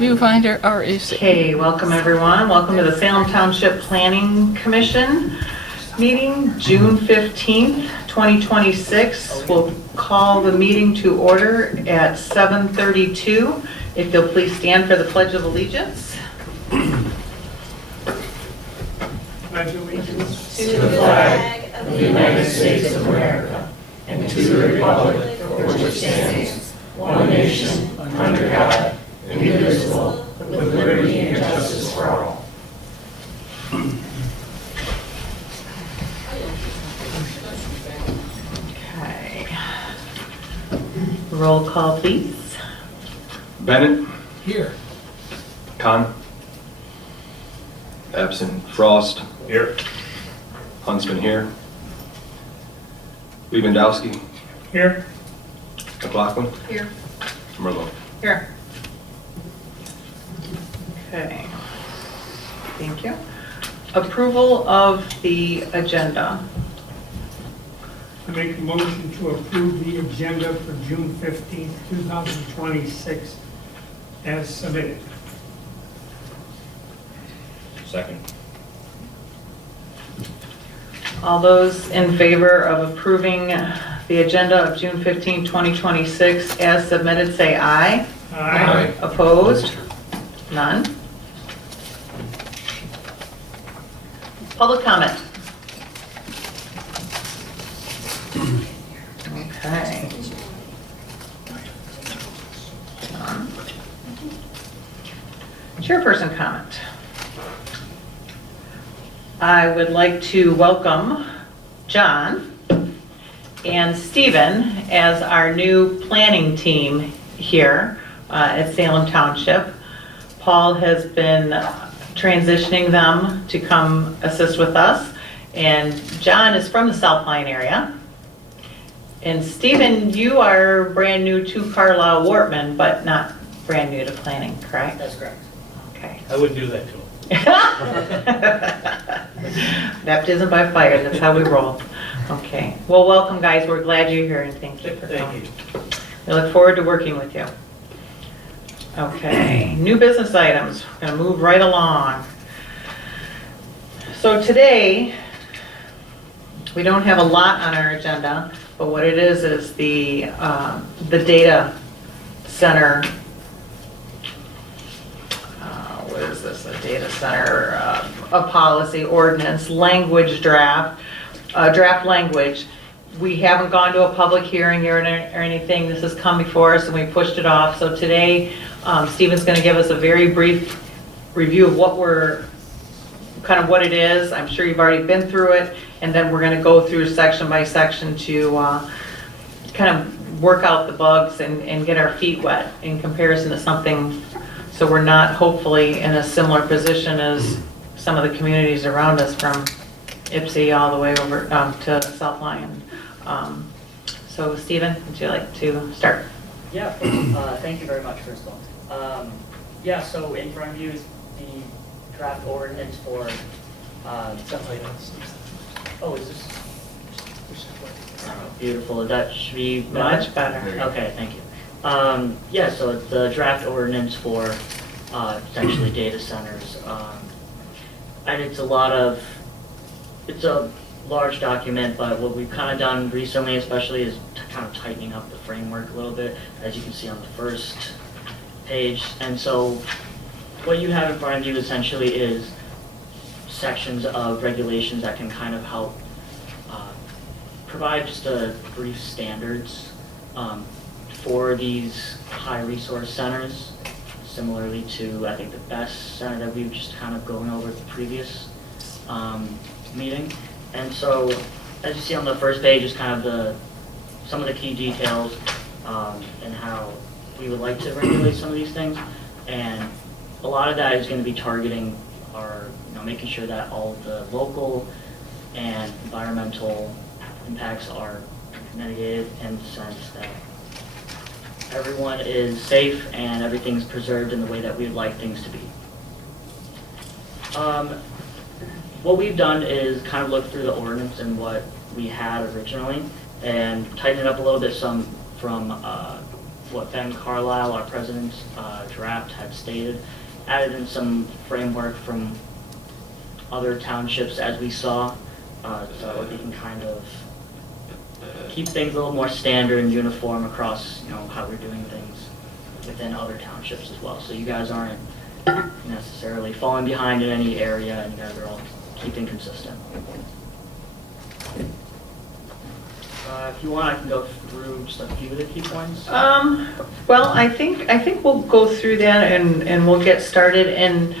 Viewfinder REC. Okay, welcome everyone. Welcome to the Salem Township Planning Commission meeting, June 15th, 2026. We'll call the meeting to order at 7:32. If you'll please stand for the Pledge of Allegiance. Pledge allegiance to the flag of the United States of America and to the republic for which it stands, one nation, under God, indivisible, with liberty and justice for all. Okay. Roll call, please. Bennett, here. Khan, absent. Frost, Here. Huntsman here. Lewandowski, Here. McLaughlin, Here. Merlot. Here. Okay. Thank you. Approval of the agenda. I make a motion to approve the agenda for June 15th, 2026 as submitted. Second. All those in favor of approving the agenda of June 15, 2026 as submitted, say aye. Aye. Opposed? None. Public comment. Okay. None. Chairperson comment. I would like to welcome John and Stephen as our new planning team here at Salem Township. Paul has been transitioning them to come assist with us, and John is from the South Line area. And Stephen, you are brand new to Carlisle Wortman, but not brand new to planning, correct? That's correct. Okay. I wouldn't do that to him. Baptism by fire, that's how we roll. Okay, well, welcome guys, we're glad you're here and thank you for coming. We look forward to working with you. Okay, new business items, we're gonna move right along. So today, we don't have a lot on our agenda, but what it is the data center. What is this? A data center, a policy ordinance, language draft, draft language. We haven't gone to a public hearing or anything. This has come before us and we pushed it off. So today, Stephen's going to give us a very brief review of what what it is. I'm sure you've already been through it. And then we're going to go through section by section to kind of work out the bugs and get our feet wet in comparison to something, so we're not hopefully in a similar position as some of the communities around us from Ypsi all the way over to South Lyon. So Stephen, would you like to start? Yeah, thank you very much, first of all. Yeah, so in front of you is the draft ordinance for, oh, is this? Oh, beautiful, that should be better? Much better. Okay, thank you. Yeah, so the draft ordinance for essentially data centers. And it's a large document, but what we've kind of done recently especially is kind of tightening up the framework a little bit, as you can see on the first page. And so what you have in front of you essentially is sections of regulations that can kind of help provide just a brief standards for these high resource centers, similarly to, I think, the best center that we were just kind of going over at the previous meeting. And so, as you see on the first page is kind of some of the key details and how we would like to regulate some of these things. And a lot of that is going to be targeting making sure that all the local and environmental impacts are mitigated in the sense that everyone is safe and everything's preserved in the way that we would like things to be. What we've done is kind of look through the ordinance and what we had originally and tighten it up a little bit some from what Ben Carlisle, our president, draft had stated, added in some framework from other townships as we saw, so we can kind of keep things a little more standard and uniform across, how we're doing things within other townships as well. So you guys aren't necessarily falling behind in any area, and you guys are all keeping consistent. If you want, I can go through just a few of the key points. Well, I think we'll go through that and we'll get started. And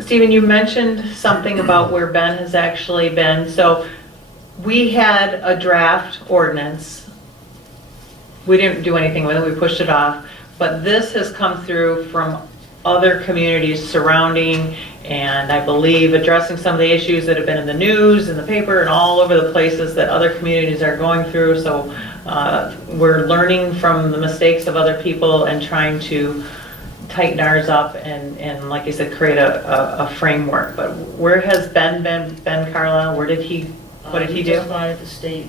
Stephen, you mentioned something about where Ben has actually been. So we had a draft ordinance. We didn't do anything with it, we pushed it off. But this has come through from other communities surrounding, and I believe addressing some of the issues that have been in the news, in the paper, and all over the places that other communities are going through. So we're learning from the mistakes of other people and trying to tighten ours up and like I said, create a framework. But where has Ben Carlisle, what did he do? Testified at the state.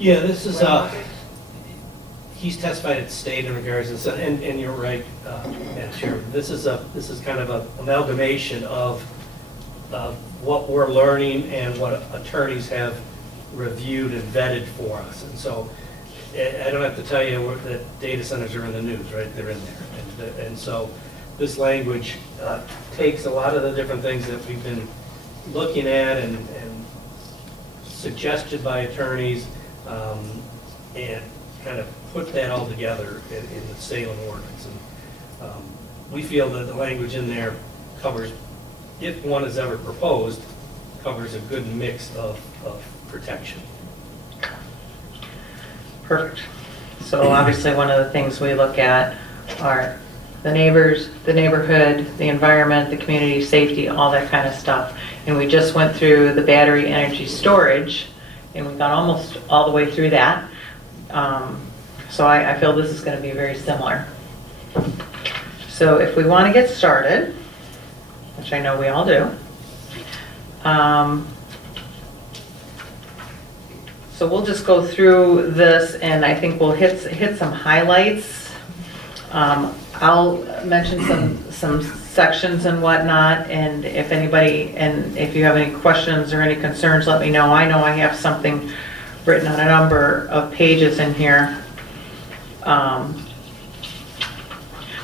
Yeah, this is, he's testified at state in regards to this, and you're right, Madam Chair. This is kind of an amalgamation of what we're learning and what attorneys have reviewed and vetted for us. And so I don't have to tell you that data centers are in the news, right? They're in there. And so this language takes a lot of the different things that we've been looking at and suggested by attorneys, and kind of put that all together in the Salem ordinance. And we feel that the language in there covers, if one is ever proposed, covers a good mix of protection. Perfect. So obviously one of the things we look at are the neighbors, the neighborhood, the environment, the community safety, all that kind of stuff. And we just went through the battery energy storage, and we got almost all the way through that. So I feel this is going to be very similar. So if we want to get started, which I know we all do, so we'll just go through this, and I think we'll hit some highlights. I'll mention some sections and whatnot, and if you have any questions or any concerns, let me know. I know I have something written on a number of pages in here.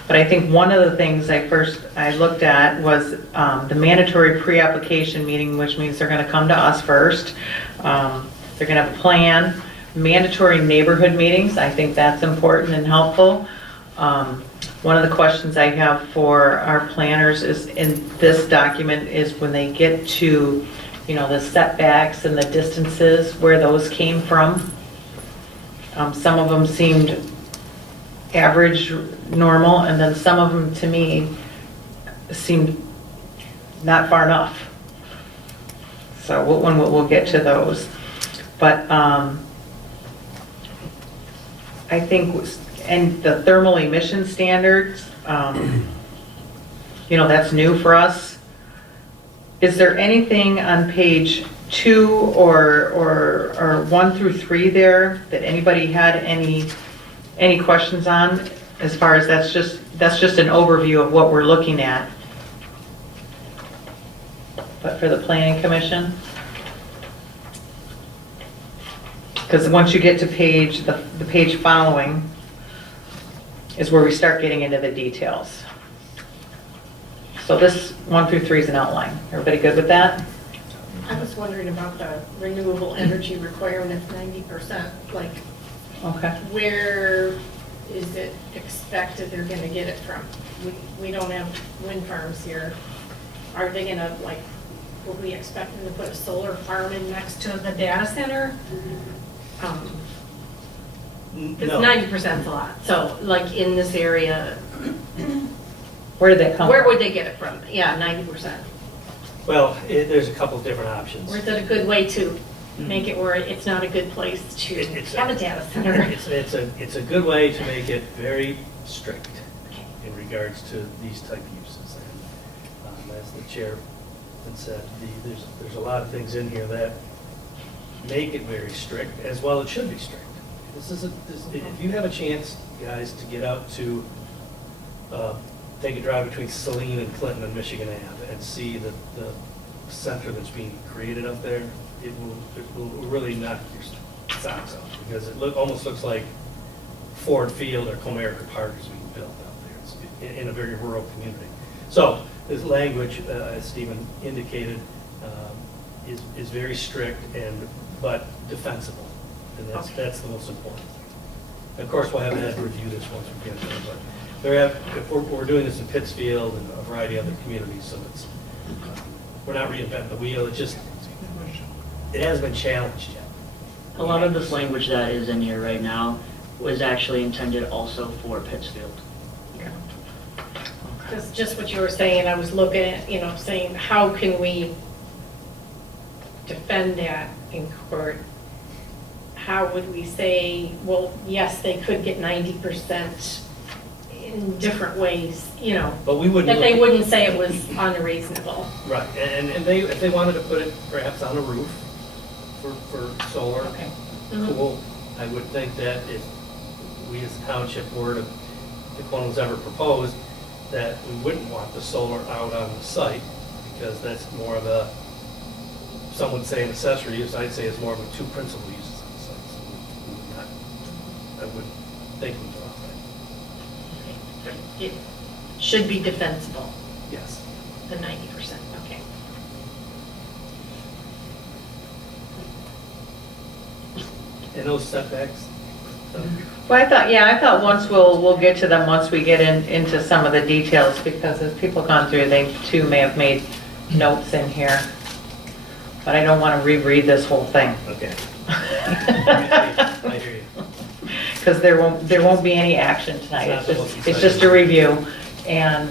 But I think one of the things I looked at was the mandatory pre-application meeting, which means they're going to come to us first. They're going to have a plan. Mandatory neighborhood meetings, I think that's important and helpful. One of the questions I have for our planners is in this document is when they get to, the setbacks and the distances, where those came from. Some of them seemed average, normal, and then some of them to me seemed not far enough. So we'll get to those. But I think, and the thermal emission standards, that's new for us. Is there anything on page 2 or 1 through 3 there that anybody had any questions on? As far as that's just an overview of what we're looking at. But for the Planning Commission? Because once you get to the page following is where we start getting into the details. So this 1 through 3 is an outline. Everybody good with that? I was wondering about the renewable energy requirement of 90%. Like, Okay. where is it expected they're going to get it from? We don't have wind farms here. Are they going to, will we expect them to put a solar farm in next to the data center? Because No. 90% is a lot. So, in this area, Where did that come where from? would they get it from? Yeah, 90%. Well, there's a couple of different options. Or is it a good way to make it where it's not a good place to have a data center? It's a good way to make it very strict in regards to these type uses. And as the chair had said, there's a lot of things in here that make it very strict, as well it should be strict. if you have a chance, guys, to get out to, take a drive between Saline and Clinton and Michigan Ave and see the center that's being created up there, it will really knock your socks off, because it almost looks like Ford Field or Comerica Park is being built out there. It's in a very rural community. So this language, as Stephen indicated, is very strict but defensible, and that's the most important thing. Of course, we'll have Ed review this once we get there, but we're doing this in Pittsfield and a variety of other communities, so we're not reinventing the wheel. It hasn't been challenged yet. A lot of this language that is in here right now was actually intended also for Pittsfield. Just what you were saying, I was looking at, saying, how can we defend that in court? How would we say, well, yes, they could get 90% in different ways, But we wouldn't. that they wouldn't say it was unreasonable. Right, and if they wanted to put it perhaps on a roof for solar, Okay. cool. I would think that if we as a township were to, if one was ever proposed, that we wouldn't want the solar out on the site, because that's more of a, some would say an accessory use, I'd say it's more of a two principal uses on the site. So we would not, I would think we would allow that. It should be defensible, Yes. the 90%, okay. And those setbacks, Well, I thought once we'll get to them once we get into some of the details, because as people gone through, they too may have made notes in here. But I don't want to reread this whole thing. okay. I hear you. Because there won't be any action tonight. It's not the most It's just a review.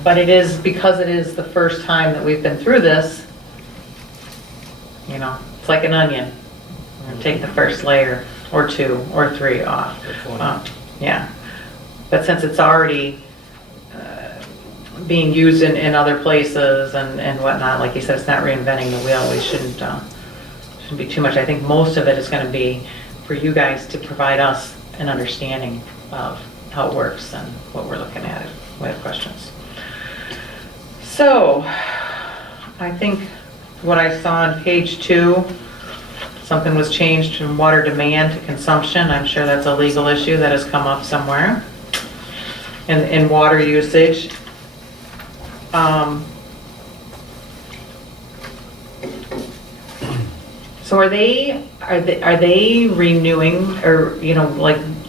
But it is, because it is the first time that we've been through this, it's like an onion. We're going to take the first layer or two or three off. Good point. Yeah. But since it's already being used in other places and whatnot, like you said, it's not reinventing the wheel. We shouldn't be too much. I think most of it is going to be for you guys to provide us an understanding of how it works and what we're looking at if we have questions. So, I think what I saw on page 2, something was changed from water demand to consumption. I'm sure that's a legal issue that has come up somewhere. In water usage. So are they renewing, or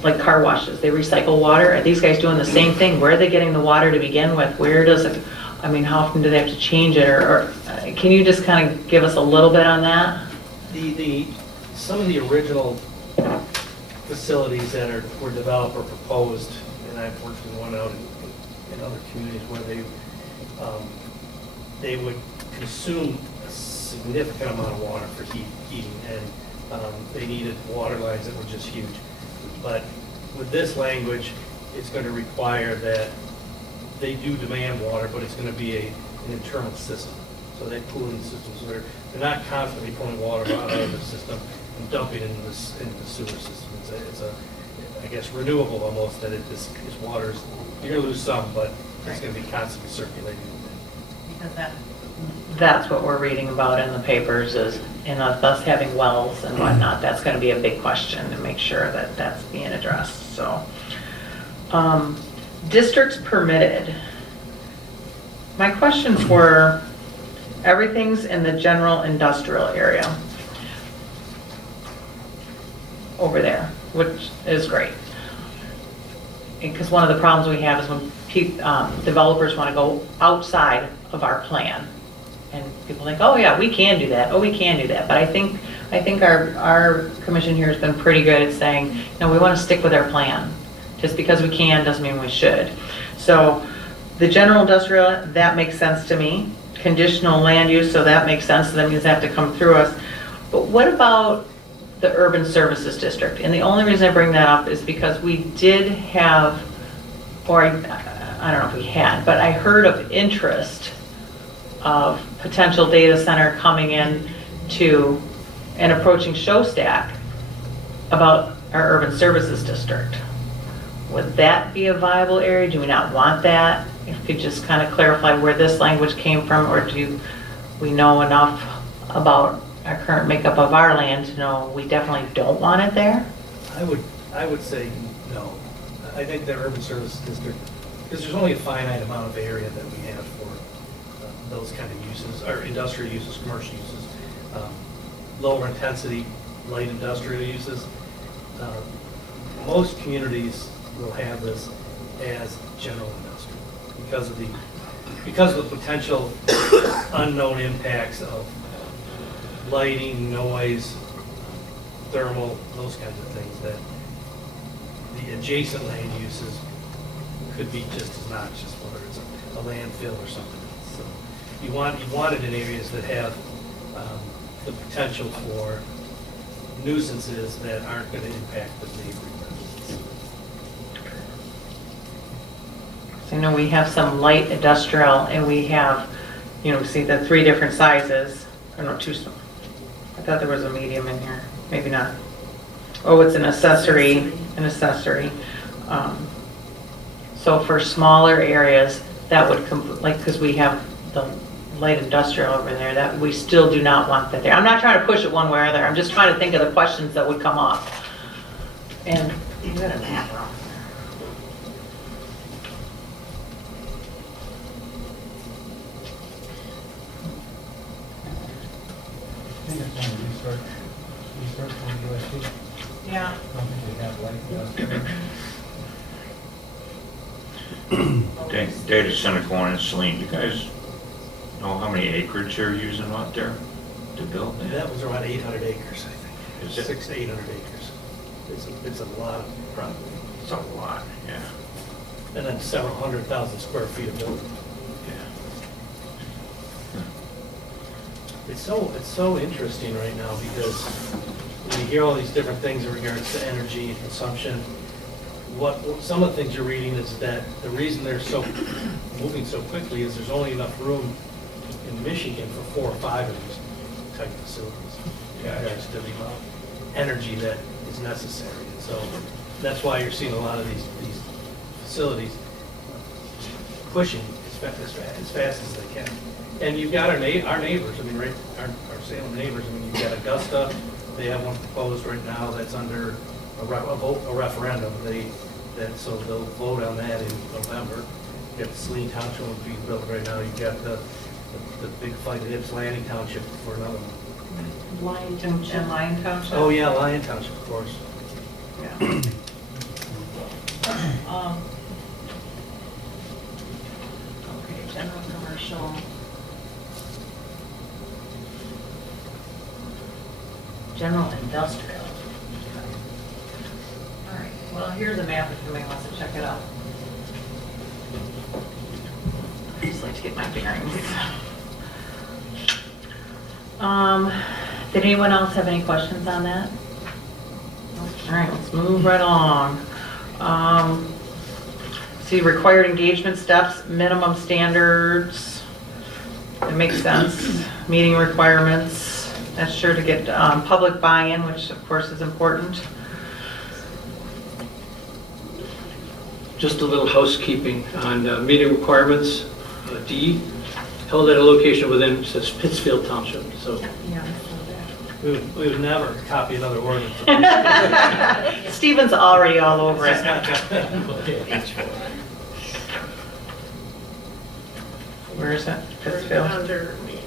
like car washes, they recycle water? Are these guys doing the same thing? Where are they getting the water to begin with? Where does it, how often do they have to change it? Or can you just kind of give us a little bit on that? Some of the original facilities that were developed or proposed, and I've worked in one out in other communities where they would consume a significant amount of water for heating, and they needed water lines that were just huge. But with this language, it's going to require that they do demand water, but it's going to be an internal system. So they cooling systems, so they're not constantly pulling water out of the system and dumping it into the sewer system. It's a I guess, renewable almost, that this water's, you're going to lose some, but it's going to be constantly circulating. Because that's what we're reading about in the papers is, us having wells and whatnot, that's going to be a big question to make sure that that's being addressed, so. Districts permitted. My questions were, everything's in the general industrial area over there, which is great. Because one of the problems we have is when developers want to go outside of our plan. And people think, oh yeah, we can do that, oh we can do that. But I think our commission here has been pretty good at saying, no, we want to stick with our plan. Just because we can doesn't mean we should. So the general industrial, that makes sense to me. Conditional land use, so that makes sense, so that means they have to come through us. But what about the urban services district? And the only reason I bring that up is because we did have, or I don't know if we had, but I heard of interest of potential data center coming in to and approaching Showstack about our urban services district. Would that be a viable area? Do we not want that? If you could just kind of clarify where this language came from, or do we know enough about our current makeup of our land to know we definitely don't want it there? I would say no. I think the urban services district, because there's only a finite amount of area that we have for those kind of uses, or industrial uses, commercial uses, lower intensity, light industrial uses. Most communities will have this as general industrial because of the potential unknown impacts of lighting, noise, thermal, those kinds of things that the adjacent land uses could be just as noxious, whether it's a landfill or something else. So you want it in areas that have the potential for nuisances that aren't going to impact the neighboring residents. So, we have some light industrial, and we have, see the 3 different sizes, or no, 2 small. I thought there was a medium in here, maybe not. Oh, it's an accessory. So for smaller areas, that would, because we have the light industrial over there, that we still do not want that there. I'm not trying to push it one way or other, I'm just trying to think of the questions that would come up. And you got a map wrong. I think it's on research on USD. Yeah. I don't think we have light Data center going in Saline, you guys know how many acreage they're using out there to build And that? that was around 800 acres, I think. Is it? 600 to 800 acres. It's a lot of property. It's a lot, yeah. And then several 100,000 square feet of building. Yeah. It's so interesting right now because when you hear all these different things in regards to energy and consumption, some of the things you're reading is that the reason they're moving so quickly is there's only enough room in Michigan for 4 or 5 of these type facilities. Regards to the amount of energy that is necessary. And so that's why you're seeing a lot of these facilities pushing as fast as they can. And you've got our neighbors, I mean, right, our Salem neighbors, I mean, you've got Augusta, they have one proposed right now that's under a referendum. So they'll vote on that in November. You've got the Saline Township one being built right now. You've got the big fight at Ypsilanti Township for another one. And Lyon Township? Oh, yeah, Lyon Township, of course. Yeah. Okay, general commercial. General industrial. All right, well, here's a map if somebody wants to check it out. I just like to get my bearings. Did anyone else have any questions on that? All right, let's move right along. See, required engagement steps, minimum standards. It makes sense. Meeting requirements. That's sure to get public buy-in, which of course is important. Just a little housekeeping on meeting requirements. D, held at a location within, it says Pittsfield Township, so. Yeah. We would never copy another ordinance. Stephen's already all over it. Where is that? Pittsfield?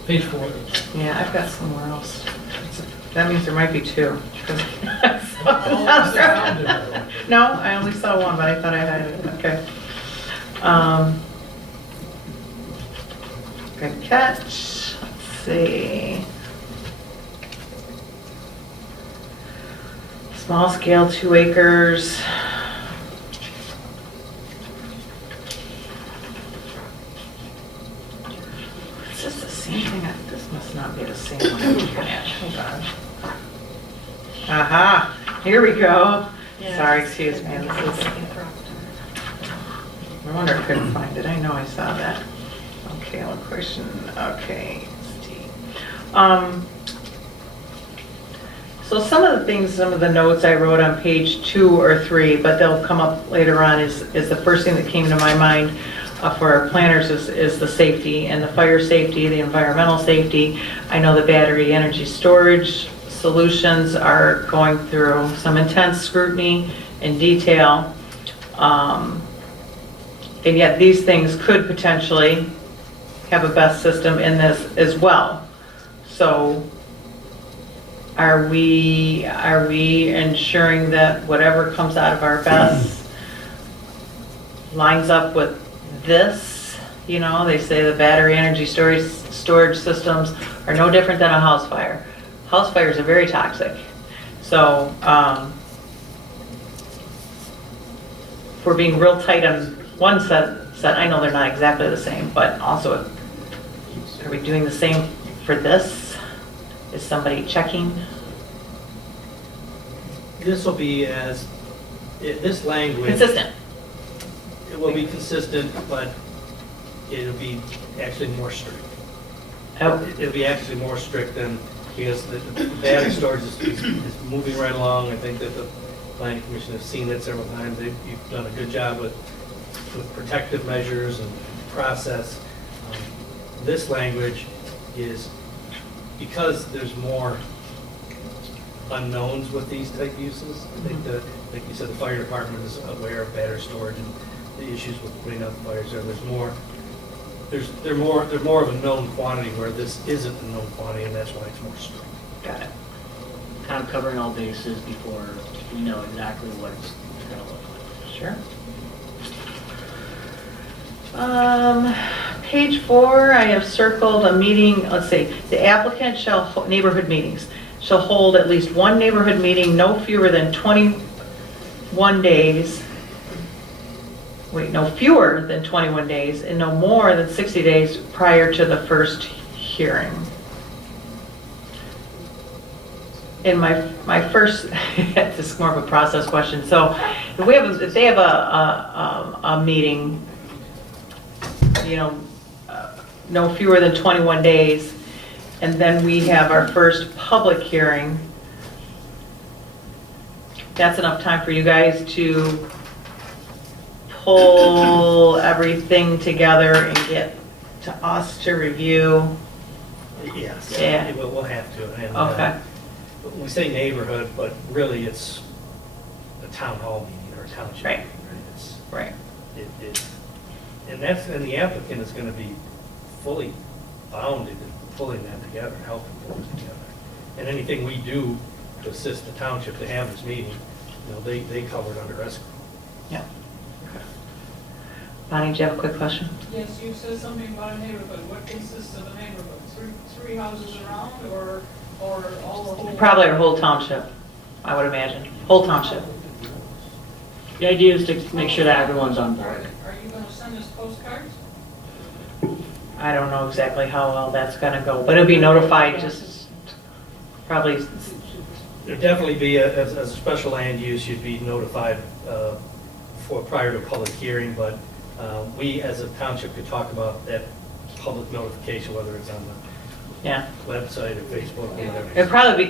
Page 4. Yeah, I've got somewhere else. That means there might be 2. No, I only saw one, but I thought I had it. Okay. Good catch. Let's see. Small scale, 2 acres. Is this the same thing? This must not be the same one I'm looking at. Hold on. Aha, here we go. Sorry, excuse me. This is, no wonder I couldn't find it. I know I saw that. Okay, question. Okay. So some of the things, some of the notes I wrote on page 2 or 3, but they'll come up later on, is the first thing that came to my mind for our planners is the safety, and the fire safety, the environmental safety. I know the battery energy storage solutions are going through some intense scrutiny and detail. And yet these things could potentially have a best system in this as well. So are we ensuring that whatever comes out of our best lines up with this? You know, they say the battery energy storage systems are no different than a house fire. House fires are very toxic. So if we're being real tight on one set, I know they're not exactly the same, but also, are we doing the same for this? Is somebody checking? This will be this language. Consistent. It will be consistent, but it'll be actually more strict. Oh, It'll be actually more strict than, because the battery storage is moving right along. I think that the planning commission has seen it several times. You've done a good job with protective measures and process. This language is, because there's more unknowns with these type uses. I think that, like you said, the fire department is aware of battery storage and the issues with putting out the fires there. They're more of a known quantity, where this isn't a known quantity, and that's why it's more strict. got it. Kind of covering all bases before we know exactly what it's going to look like. Sure. Page 4, I have circled a meeting. Let's see. The applicant shall, neighborhood meetings, shall hold at least one neighborhood meeting no fewer than 21 days. Wait, no fewer than 21 days and no more than 60 days prior to the first hearing. In my first, this is more of a process question. So if they have a meeting, you know, no fewer than 21 days, and then we have our first public hearing, that's enough time for you guys to pull everything together and get to us to review? Yes. Yeah. We'll have to. And, Okay. we say neighborhood, but really it's a town hall meeting or a township Right. meeting, right? Right. And the applicant is going to be fully bound in pulling that together, helping pull it together. And anything we do to assist the township to have this meeting, you know, they cover it under escrow. Yeah. Bonnie, do you have a quick question? Yes, you said something about a neighborhood. What consists of a neighborhood? Three houses around, or all the whole? Probably our whole township, I would imagine. Whole township. The idea is to make sure that everyone's on board. Are you going to send us postcards? I don't know exactly how well that's gonna go, but it'll be notified just probably. There'd definitely be, as a special land use, you'd be notified prior to a public hearing, but we as a township could talk about that public notification, whether it's on the Yeah. website or Facebook, whatever. It would probably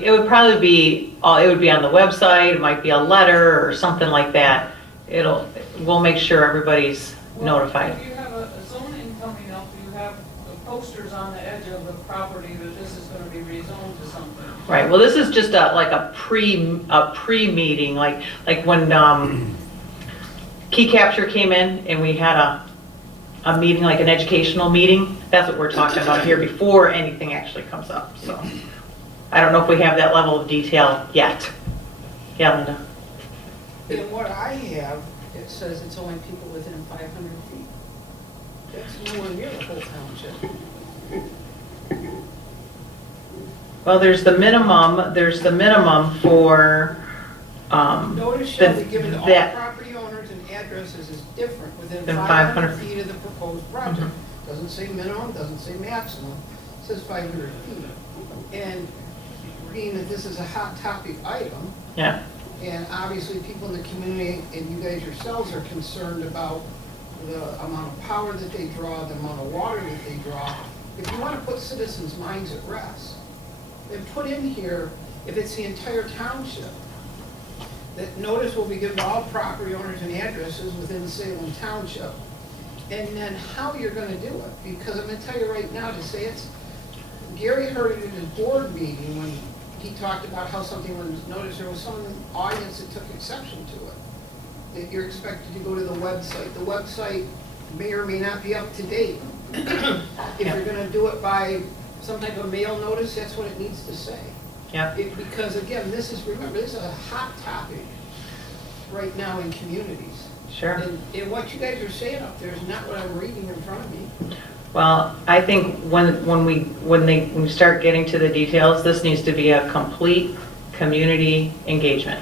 be it would be on the website, it might be a letter or something like that. We'll make sure everybody's notified. If you have a zoning coming up, you have the posters on the edge of the property that this is going to be rezoned to something. Right, well, this is just like a pre-meeting, like when Key Capture came in and we had a meeting, like an educational meeting. That's what we're talking about here before anything actually comes up, so. I don't know if we have that level of detail yet. Yeah, Linda? In what I have, it says it's only people within 500 feet. That's nowhere near the whole township. Well, there's the minimum for, Notice shall be the- given to all that- property owners and addresses is different within Than 500 feet of the proposed project. Mm-hmm. Doesn't say minimum, doesn't say maximum, it says 500 feet. And being that this is a hot topic item, yeah, and obviously people in the community and you guys yourselves are concerned about the amount of power that they draw, the amount of water that they draw. If you want to put citizens' minds at rest, then put in here If it's the entire township, that notice will be given to all property owners and addresses within Salem Township. And then how you're gonna do it, because I'm gonna tell you right now, to say it's, Gary heard it in his board meeting when he talked about how something was noticed, there was some in the audience that took exception to it. That you're expected to go to the website. The website may or may not be up to date. If you're gonna do it by some type of mail notice, that's what it needs to say. Yep. Because again, remember, this is a hot topic right now in communities. Sure. And what you guys are saying up there is not what I'm reading in front of me. Well, I think when we start getting to the details, this needs to be a complete community engagement.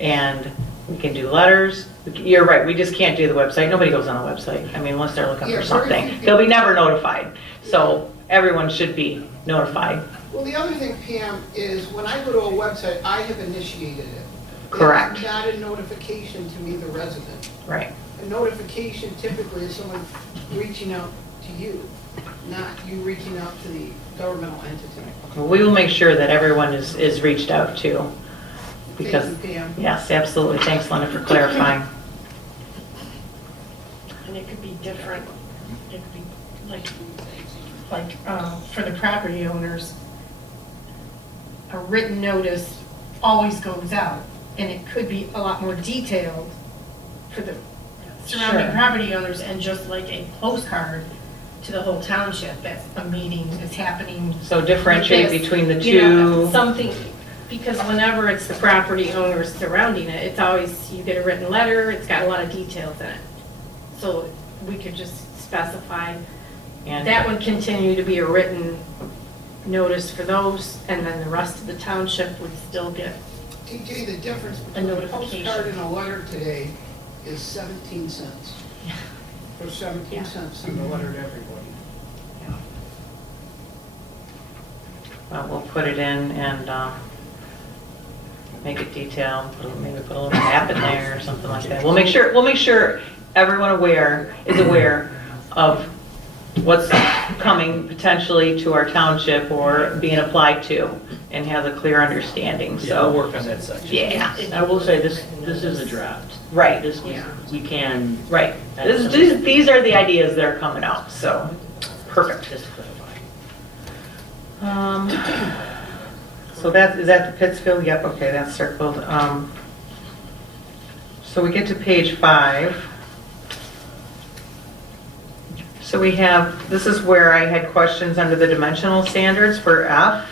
And we can do letters. You're right, we just can't do the website. Nobody goes on the website. I mean, unless they're looking Yeah, for very something. few They'll be never notified. So everyone should be notified. Well, the other thing, Pam, is when I go to a website, I have initiated it. Correct. It's not a notification to me, the resident. Right. A notification typically is someone reaching out to you, not you reaching out to the governmental entity. Well, we will make sure that everyone is reached out to. Because, Thank you, Pam. yes, absolutely. Thanks, Linda, for clarifying. And it could be different, it could be like, for the property owners, a written notice always goes out, and it could be a lot more detailed for the surrounding Sure. property owners, and just like a postcard to the whole township that a meeting is happening. So differentiate This, between the you know, two. something, because whenever it's the property owners surrounding it, it's always, you get a written letter, it's got a lot of details in it. So we could just specify, And that would continue to be a written notice for those, and then the rest of the township would still get, TJ, the difference between a notification. postcard and a letter today is 17 cents. For 17 cents, send a letter to everybody. We'll put it in and make it detailed, maybe put a little map in there or something like that. We'll make sure everyone is aware of what's coming potentially to our township or being applied to, and has a clear understanding, Yeah, I'll so. work on that section. Yeah, I will say, this is a draft. right, This, we can, right. These are the ideas that are coming out, so, perfect. just to clarify. So is that the Pittsfield? Yep, okay, that's circled. So we get to page 5. So we have, this is where I had questions under the dimensional standards for F.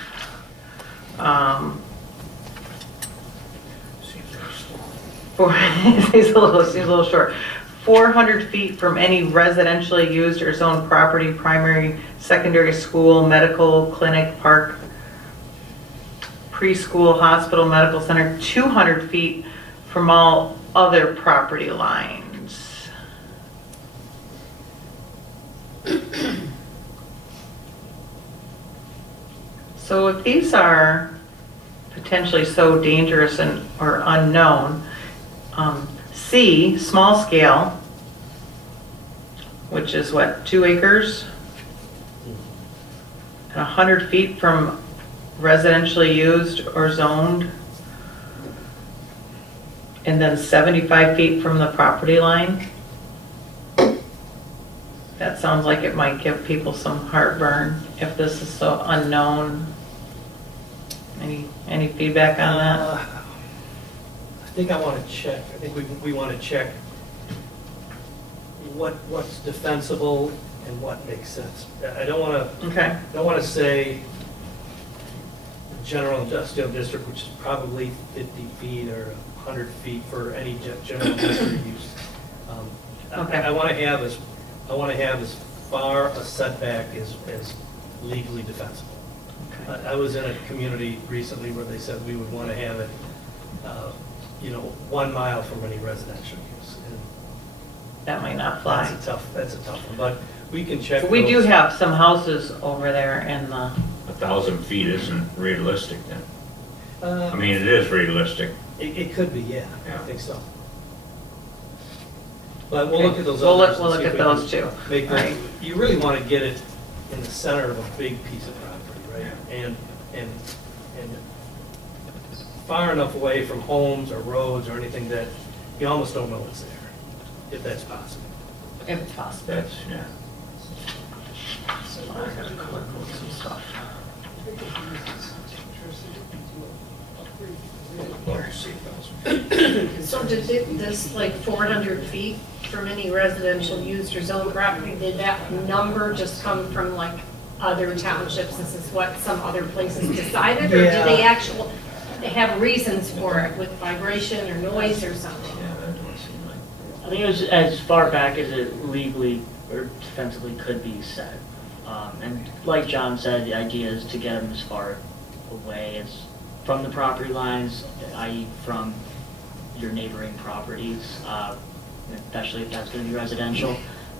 Seems a little short. 400 feet from any residentially used or zoned property, primary, secondary school, medical, clinic, park, preschool, hospital, medical center, 200 feet from all other property lines. So if these are potentially so dangerous or unknown, C, small scale, which is what, 2 acres? And 100 feet from residentially used or zoned? And then 75 feet from the property line? That sounds like it might give people some heartburn if this is so unknown. Any feedback on that? I think I want to check, I think we want to check what's defensible and what makes sense. I don't want to say the general industrial district, which is probably 50 feet or 100 feet for any general district use. Okay. I want to have as far a setback as legally defensible. I was in a community recently where they said we would want to have it, 1 mile from any residential use. And That might not fly. That's a tough one, but we can check. We do those. have some houses over there in the, 1,000 feet isn't realistic then. Uh, I mean, it is realistic. It could be, yeah, I Yeah. think so. But we'll look at those. We'll others look and see at if we those can too. Make Right. you really want to get it in the center of a big piece of property, right? And far enough away from homes or roads or anything that you almost don't know it's there, if that's possible. If it's possible. That's, yeah. I gotta color code some stuff. So did this, like 400 feet from any residential use or zone property, did that number just come from like other townships? This is what some other places decided? Or do they actually have reasons for it with vibration or noise or something? Yeah, that don't seem like. I think it was as far back as it legally or defensively could be set. And like John said, the idea is to get them as far away as from the property lines, i.e. from your neighboring properties, especially if that's going to be residential.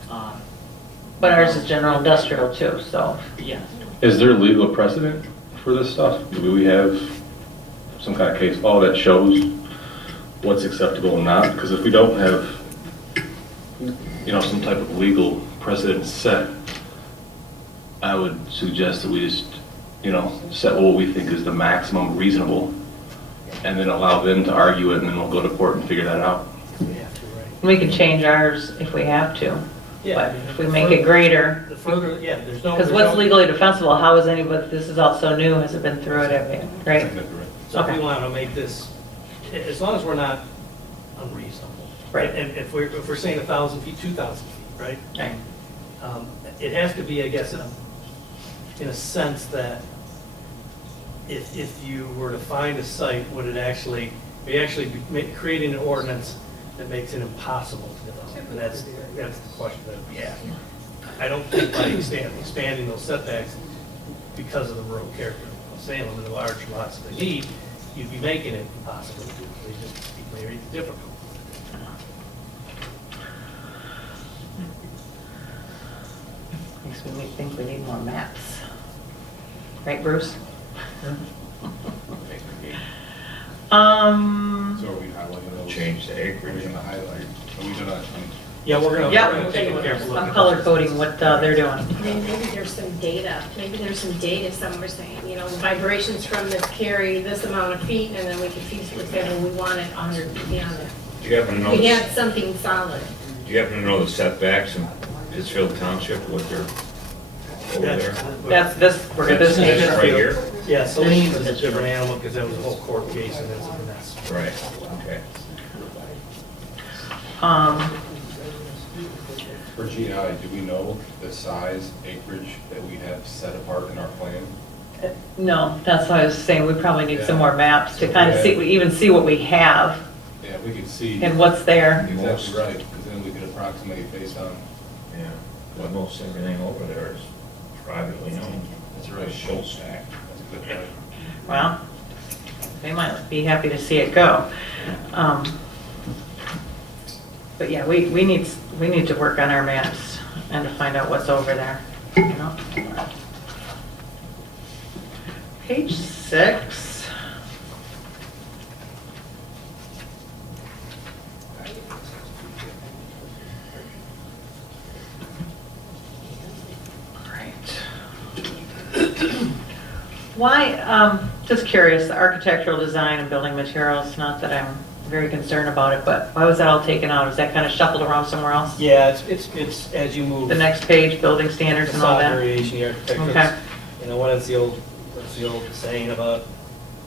But ours is general industrial too, so. Yeah. Is there legal precedent for this stuff? Do we have some kind of case law that shows what's acceptable and not? Because if we don't have, some type of legal precedent set, I would suggest that we just, set what we think is the maximum reasonable, and then allow them to argue it, and then we'll go to court and figure that out. We have to, right? We can change ours if we have to. Yeah, But I mean, if we make it greater, The further, yeah, there's no. because there's what's no- legally defensible, how is anybody, this is all so new, has it been through it, right? So if Okay. we want to make this, as long as we're not unreasonable. Right. And if we're saying 1,000 feet, 2,000 feet, right? Right. It has to be, I guess, in a sense that if you were to find a site, would it actually be creating an ordinance that makes it impossible to develop? And that's the question that we have. I don't think by expanding those setbacks because of the rural character of Salem and the large lots that they need, you'd be making it impossible to do. They just be very difficult. Makes me think we need more maps. Right, Bruce? So are we highlighting those? Change the Are we acreage. gonna highlight, are we gonna, Yeah, we're gonna Yep. take a careful look I'm at color those. coding what they're doing. I mean, maybe there's some data, somewhere saying, vibrations from this carry this amount of feet, and then we could feasibly say, well, we want it 100 feet beyond that. Do you happen to know, We the- had something solid. do you happen to know the setbacks in Pittsfield Township, what they're over there? That's this, we're at this That's page. right here? Yeah, Celine's is a different animal because that was a whole court case and it's a mess. Right, okay. for GI, do we know the size acreage that we have set apart in our plan? No, that's what I was saying, we probably need some Yeah. more maps to kind of see, even see what we have Yeah, we could see. and what's there. Exactly right, because then we could approximate based on, Yeah, but most everything over there is privately owned. that's right, Show stack. that's a good point. Well, they might be happy to see it go. But yeah, we need to work on our maps and to find out what's over there. Page 6. Why, just curious, the architectural design and building materials, not that I'm very concerned about it, but why was that all taken out? Is that kind of shuffled around somewhere else? Yeah, it's as you move. The next page, building standards and all Facade that? variation, the architecture. Okay. What's the old saying about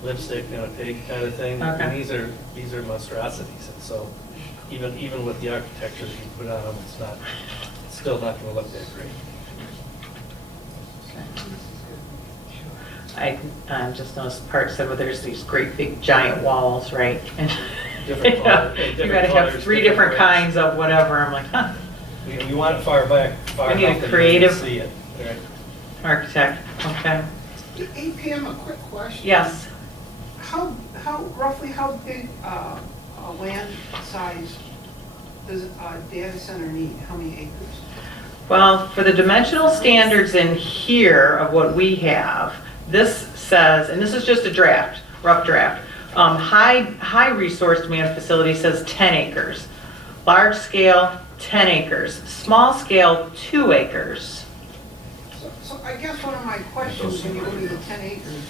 lipstick and a pig kind of thing? Okay. And these are monstrosities, and so even with the architecture that you put on them, it's still not gonna look that great. I just noticed parts said, well, there's these great big giant walls, right? And Different you color- know, different you gotta colors, have 3 different different ways. kinds of whatever. I'm like, huh, You want it far back, far We need a enough that you creative- can see it. Right. architect, okay. Hey, Pam, a quick question. Yes, Roughly how big a land size does a data center need? How many acres? well, for the dimensional standards in here of what we have, this says, and this is just a draft, rough draft, high resource demand facility says 10 acres. Large scale, 10 acres. Small scale, 2 acres. So I guess one of my questions when you go to the 10 acres,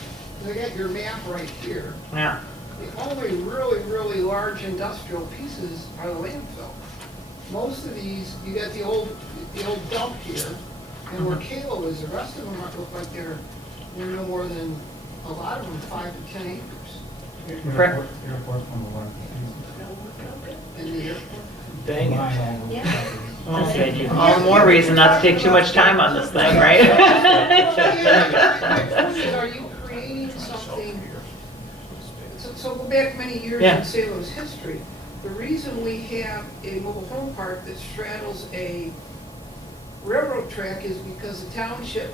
I got your map right here. Yeah, The only really, really large industrial pieces are the landfill. Most of these, you got the old dump here, and where Kalo is, the rest of them look like they're no more than, a lot of them, 5 to 10 acres. Airport, airport's number one. in the airport. Dang it. Yeah. All the more reason not to take too much time on this thing, right? Are you creating something, so go back many years Yeah. in Salem's history. The reason we have a mobile home park that straddles a railroad track is because the township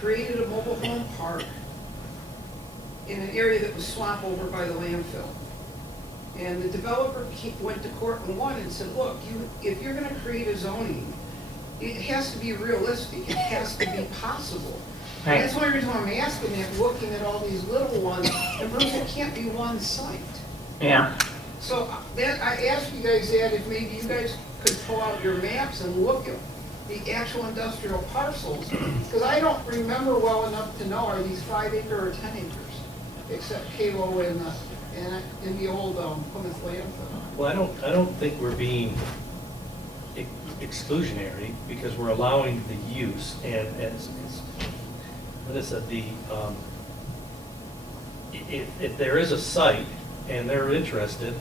created a mobile home park in an area that was swamp over by the landfill. And the developer went to court and won and said, look, if you're gonna create a zoning, it has to be realistic, it has to be possible. Right. And that's one reason why I'm asking that, looking at all these little ones, and Bruce, it can't be one site. Yeah. So that, I asked you guys that, if maybe you guys could pull out your maps and look at the actual industrial parcels, because I don't remember well enough to know, are these 5 acre or 10 acres? Except Kalo and in the old Plymouth landfill. Well, I don't think we're being exclusionary because we're allowing the use and what is it, if there is a site and they're interested,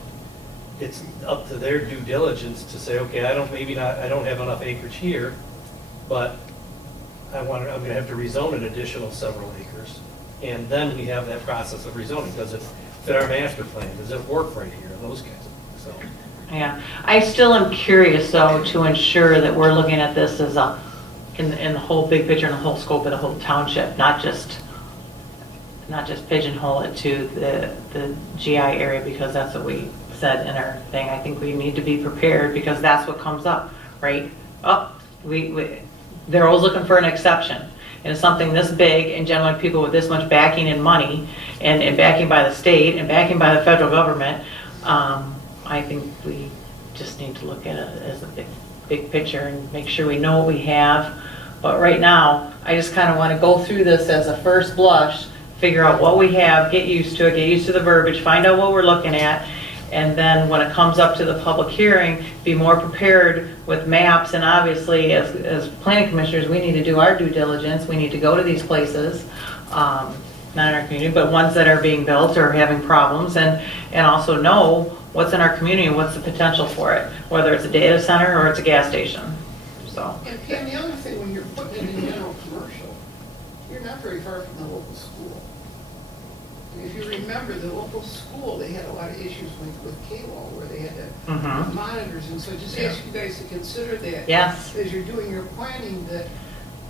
it's up to their due diligence to say, okay, I don't have enough acreage here, but I'm gonna have to rezone an additional several acres. And then we have that process of rezoning. Does it fit our master plan? Does it work right here? Those kinds of things, so. Yeah, I still am curious though to ensure that we're looking at this as in the whole big picture and the whole scope of the whole township, not just pigeonhole it to the GI area because that's what we said in our thing. I think we need to be prepared because that's what comes up, right? They're always looking for an exception. And it's something this big and generally people with this much backing and money and backing by the state and backing by the federal government, I think we just need to look at it as a big picture and make sure we know what we have. But right now, I just kind of want to go through this as a first blush, figure out what we have, get used to it, get used to the verbiage, find out what we're looking at, and then when it comes up to the public hearing, be more prepared with maps. And obviously, as planning commissioners, we need to do our due diligence. We need to go to these places, not in our community, but ones that are being built or having problems, and also know what's in our community and what's the potential for it, whether it's a data center or it's a gas station. So. And Pam, the other thing, when you're putting it in general commercial, you're not very far from the local school. If you remember, the local school, they had a lot of issues with K-Wall where they had to put monitors, and so just ask you guys to consider that. Yes. As you're doing your planning, that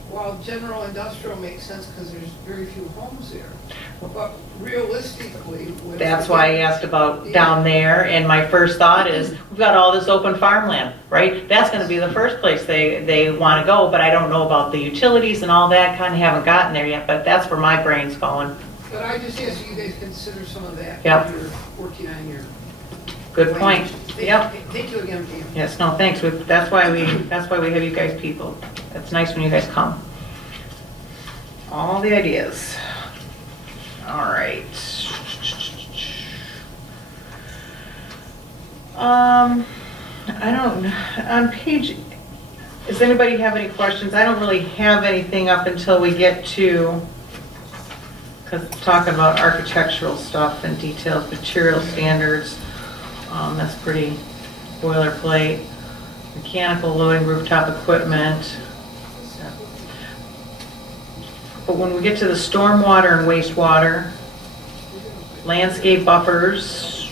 while general industrial makes sense because there's very few homes there, but realistically. That's why I asked about down there, and my first thought is, we've got all this open farmland, right? That's gonna be the first place they wanna go, but I don't know about the utilities and all that, kinda haven't gotten there yet, but that's where my brain's going. But I just ask you guys consider some of that. Yep. When you're working on your. Good point. Yep. Thank you again, Pam. Yes, no, thanks. That's why we have you guys people. It's nice when you guys come. All the ideas. All right. I don't, on page, does anybody have any questions? I don't really have anything up until we get to, because talking about architectural stuff and details, material standards, that's pretty boilerplate. Mechanical loading rooftop equipment. But when we get to the stormwater and wastewater, landscape buffers,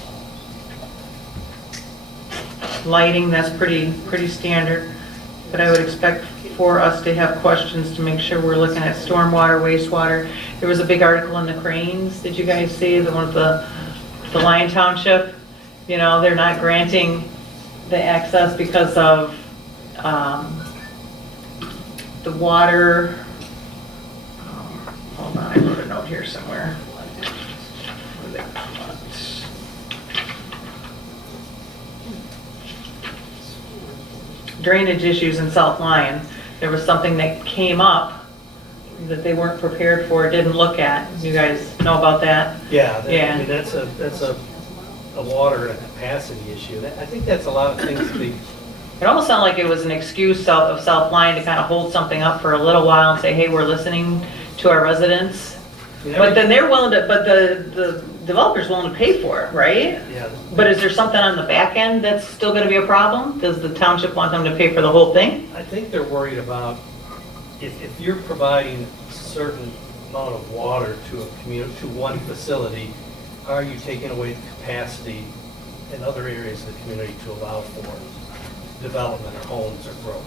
lighting, that's pretty standard. But I would expect for us to have questions to make sure we're looking at stormwater, wastewater. There was a big article in the Cranes. Did you guys see the one of the Lyon Township? You know, they're not granting the access because of the water. Hold on, I wrote a note here somewhere. Drainage issues in South Lyon. There was something that came up that they weren't prepared for, didn't look at. You guys know about that? Yeah, Yeah. I mean, that's a a water and a capacity issue. I think that's a lot of things to be, It almost sounded like it was an excuse of South Line to kind of hold something up for a little while and say, hey, we're listening to our residents. But then they're willing to, but the developer's willing to pay for it, right? yeah. But is there something on the back end that's still gonna be a problem? Does the township want them to pay for the whole thing? I think they're worried about if you're providing a certain amount of water to a community, to one facility, are you taking away the capacity in other areas of the community to allow for development or homes or growth?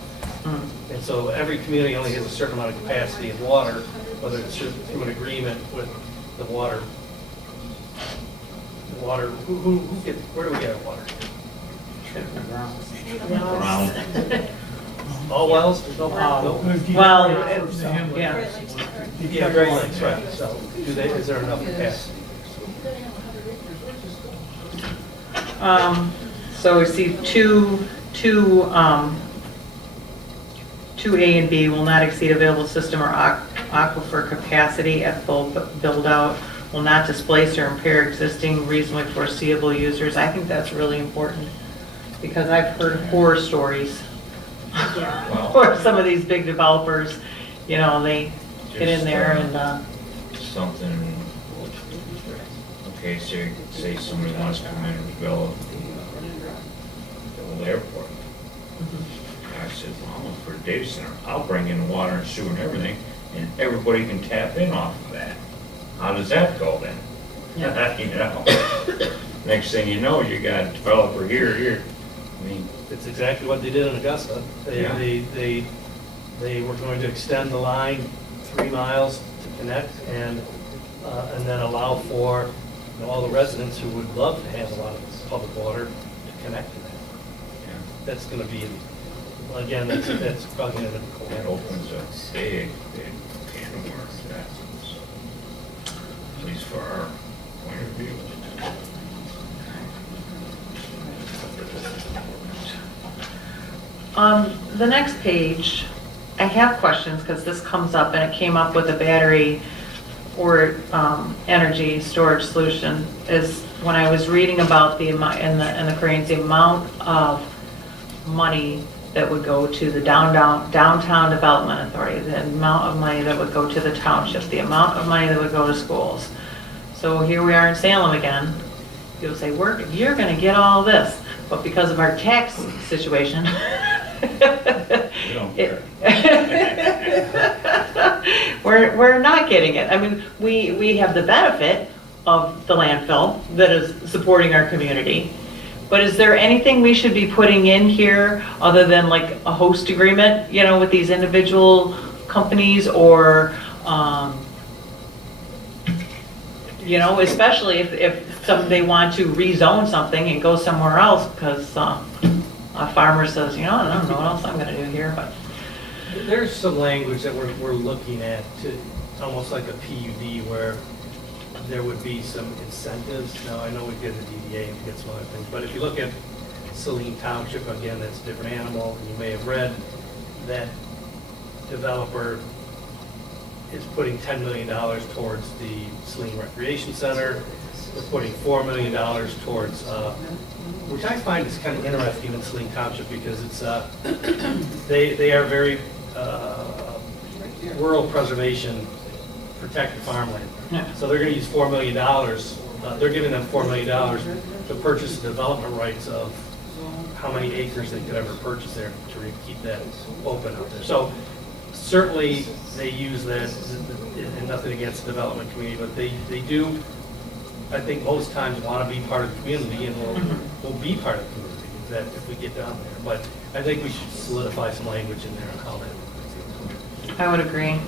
And so every community only has a certain amount of capacity of water, whether it's through an agreement with the water. Who gets, where do we get our water? Around. All wells? There's no, Well, yeah. Yeah, Great Lakes, right. So is there enough capacity? So we see two A and B will not exceed available system or aquifer capacity at full build out, will not displace or impair existing reasonably foreseeable users. I think that's really important because I've heard horror stories where some of these big developers, you know, they get in there and, Something, okay, say somebody wants to come in and develop the old airport. I said, well, for a data center, I'll bring in the water and sewer and everything, and everybody can tap in off of that. How does that go then? Yeah. You know, next thing you know, you got a developer here. I mean, It's exactly what they did in Augusta. Yeah. They were going to extend the line 3 miles to connect and then allow for all the residents who would love to have a lot of public water to connect to that. yeah, That's going to be, again, that's probably going to be cool. that opens a big can of worms, that, so, at least for our point of view. The next page, I have questions because this comes up and it came up with a battery or energy storage solution is when I was reading about the amount in the Cranes, the amount of money that would go to the downtown development authority, the amount of money that would go to the township, the amount of money that would go to schools. So here we are in Salem again. People say, you're going to get all this, but because of our tax situation, We don't care. we're not getting it. I mean, we have the benefit of the landfill that is supporting our community. But is there anything we should be putting in here other than like a host agreement, you know, with these individual companies or, you know, especially if they want to rezone something and go somewhere else because a farmer says, you know, I don't know what else I'm going to do here, but. There's some language that we're looking at to, almost like a PUD where there would be some incentives. Now, I know we get the DDA and we get some other things, but if you look at Saline Township, again, that's a different animal. You may have read that developer is putting $10 million towards the Saline Recreation Center. We're putting $4 million towards, which I find is kind of interesting in Saline Township because it's, they are very rural preservation, protected farmland. Yeah. So they're going to use $4 million, they're giving them $4 million to purchase the development rights of how many acres they could ever purchase there to keep that open out there. So certainly they use that, and nothing against the development community, but they do, I think most times want to be part of the community and will be part of the community that if we get down there. But I think we should solidify some language in there on how that. I would agree.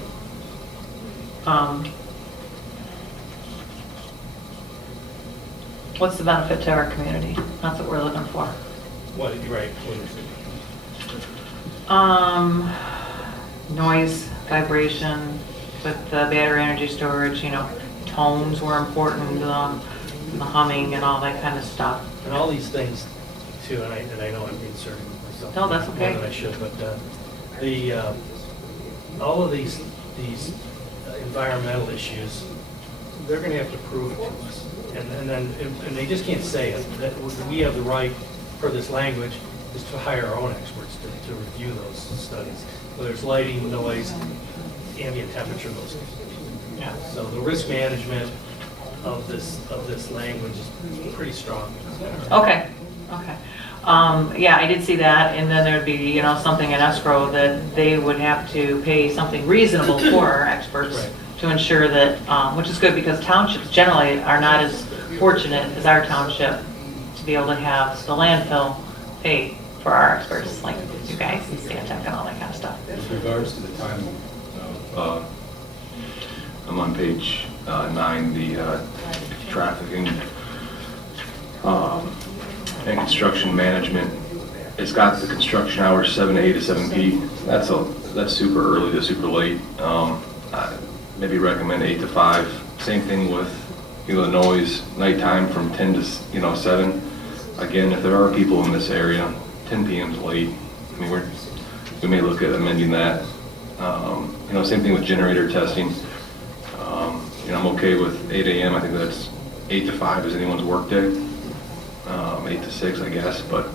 What's the benefit to our community? That's what we're looking for. What, you're right. What is it? Noise, vibration, with the battery energy storage, you know, tones were important, the humming and all that kind of stuff. And all these things too, and I know I'm inserting myself. No, that's okay. More than I should, but all of these environmental issues they're gonna have to prove it to us. And then, and they just can't say it, that we have the right, per this language, is to hire our own experts to review those studies, whether it's lighting, noise, ambient temperature, those things. Yeah. So the risk management of this language is pretty strong. Okay, okay. Yeah, I did see that, and then there'd be, you know, something in escrow that they would have to pay something reasonable for our experts Right. to ensure that, which is good because townships generally are not as fortunate as our township to be able to have the landfill pay for our experts, like you guys and Stantec and all that kind of stuff. With regards to the time of, I'm on page 9, the trafficking and construction management. It's got the construction hours 7 A to 7 P. That's super early to super late. Maybe recommend 8 to 5. Same thing with, you know, the noise, nighttime from 10 to 7. Again, if there are people in this area, 10 p.m. is late. I mean, we may look at amending that. You know, same thing with generator testing. You know, I'm okay with 8 a.m. I think that's 8 to 5 is anyone's work day. 8 to 6, I guess, but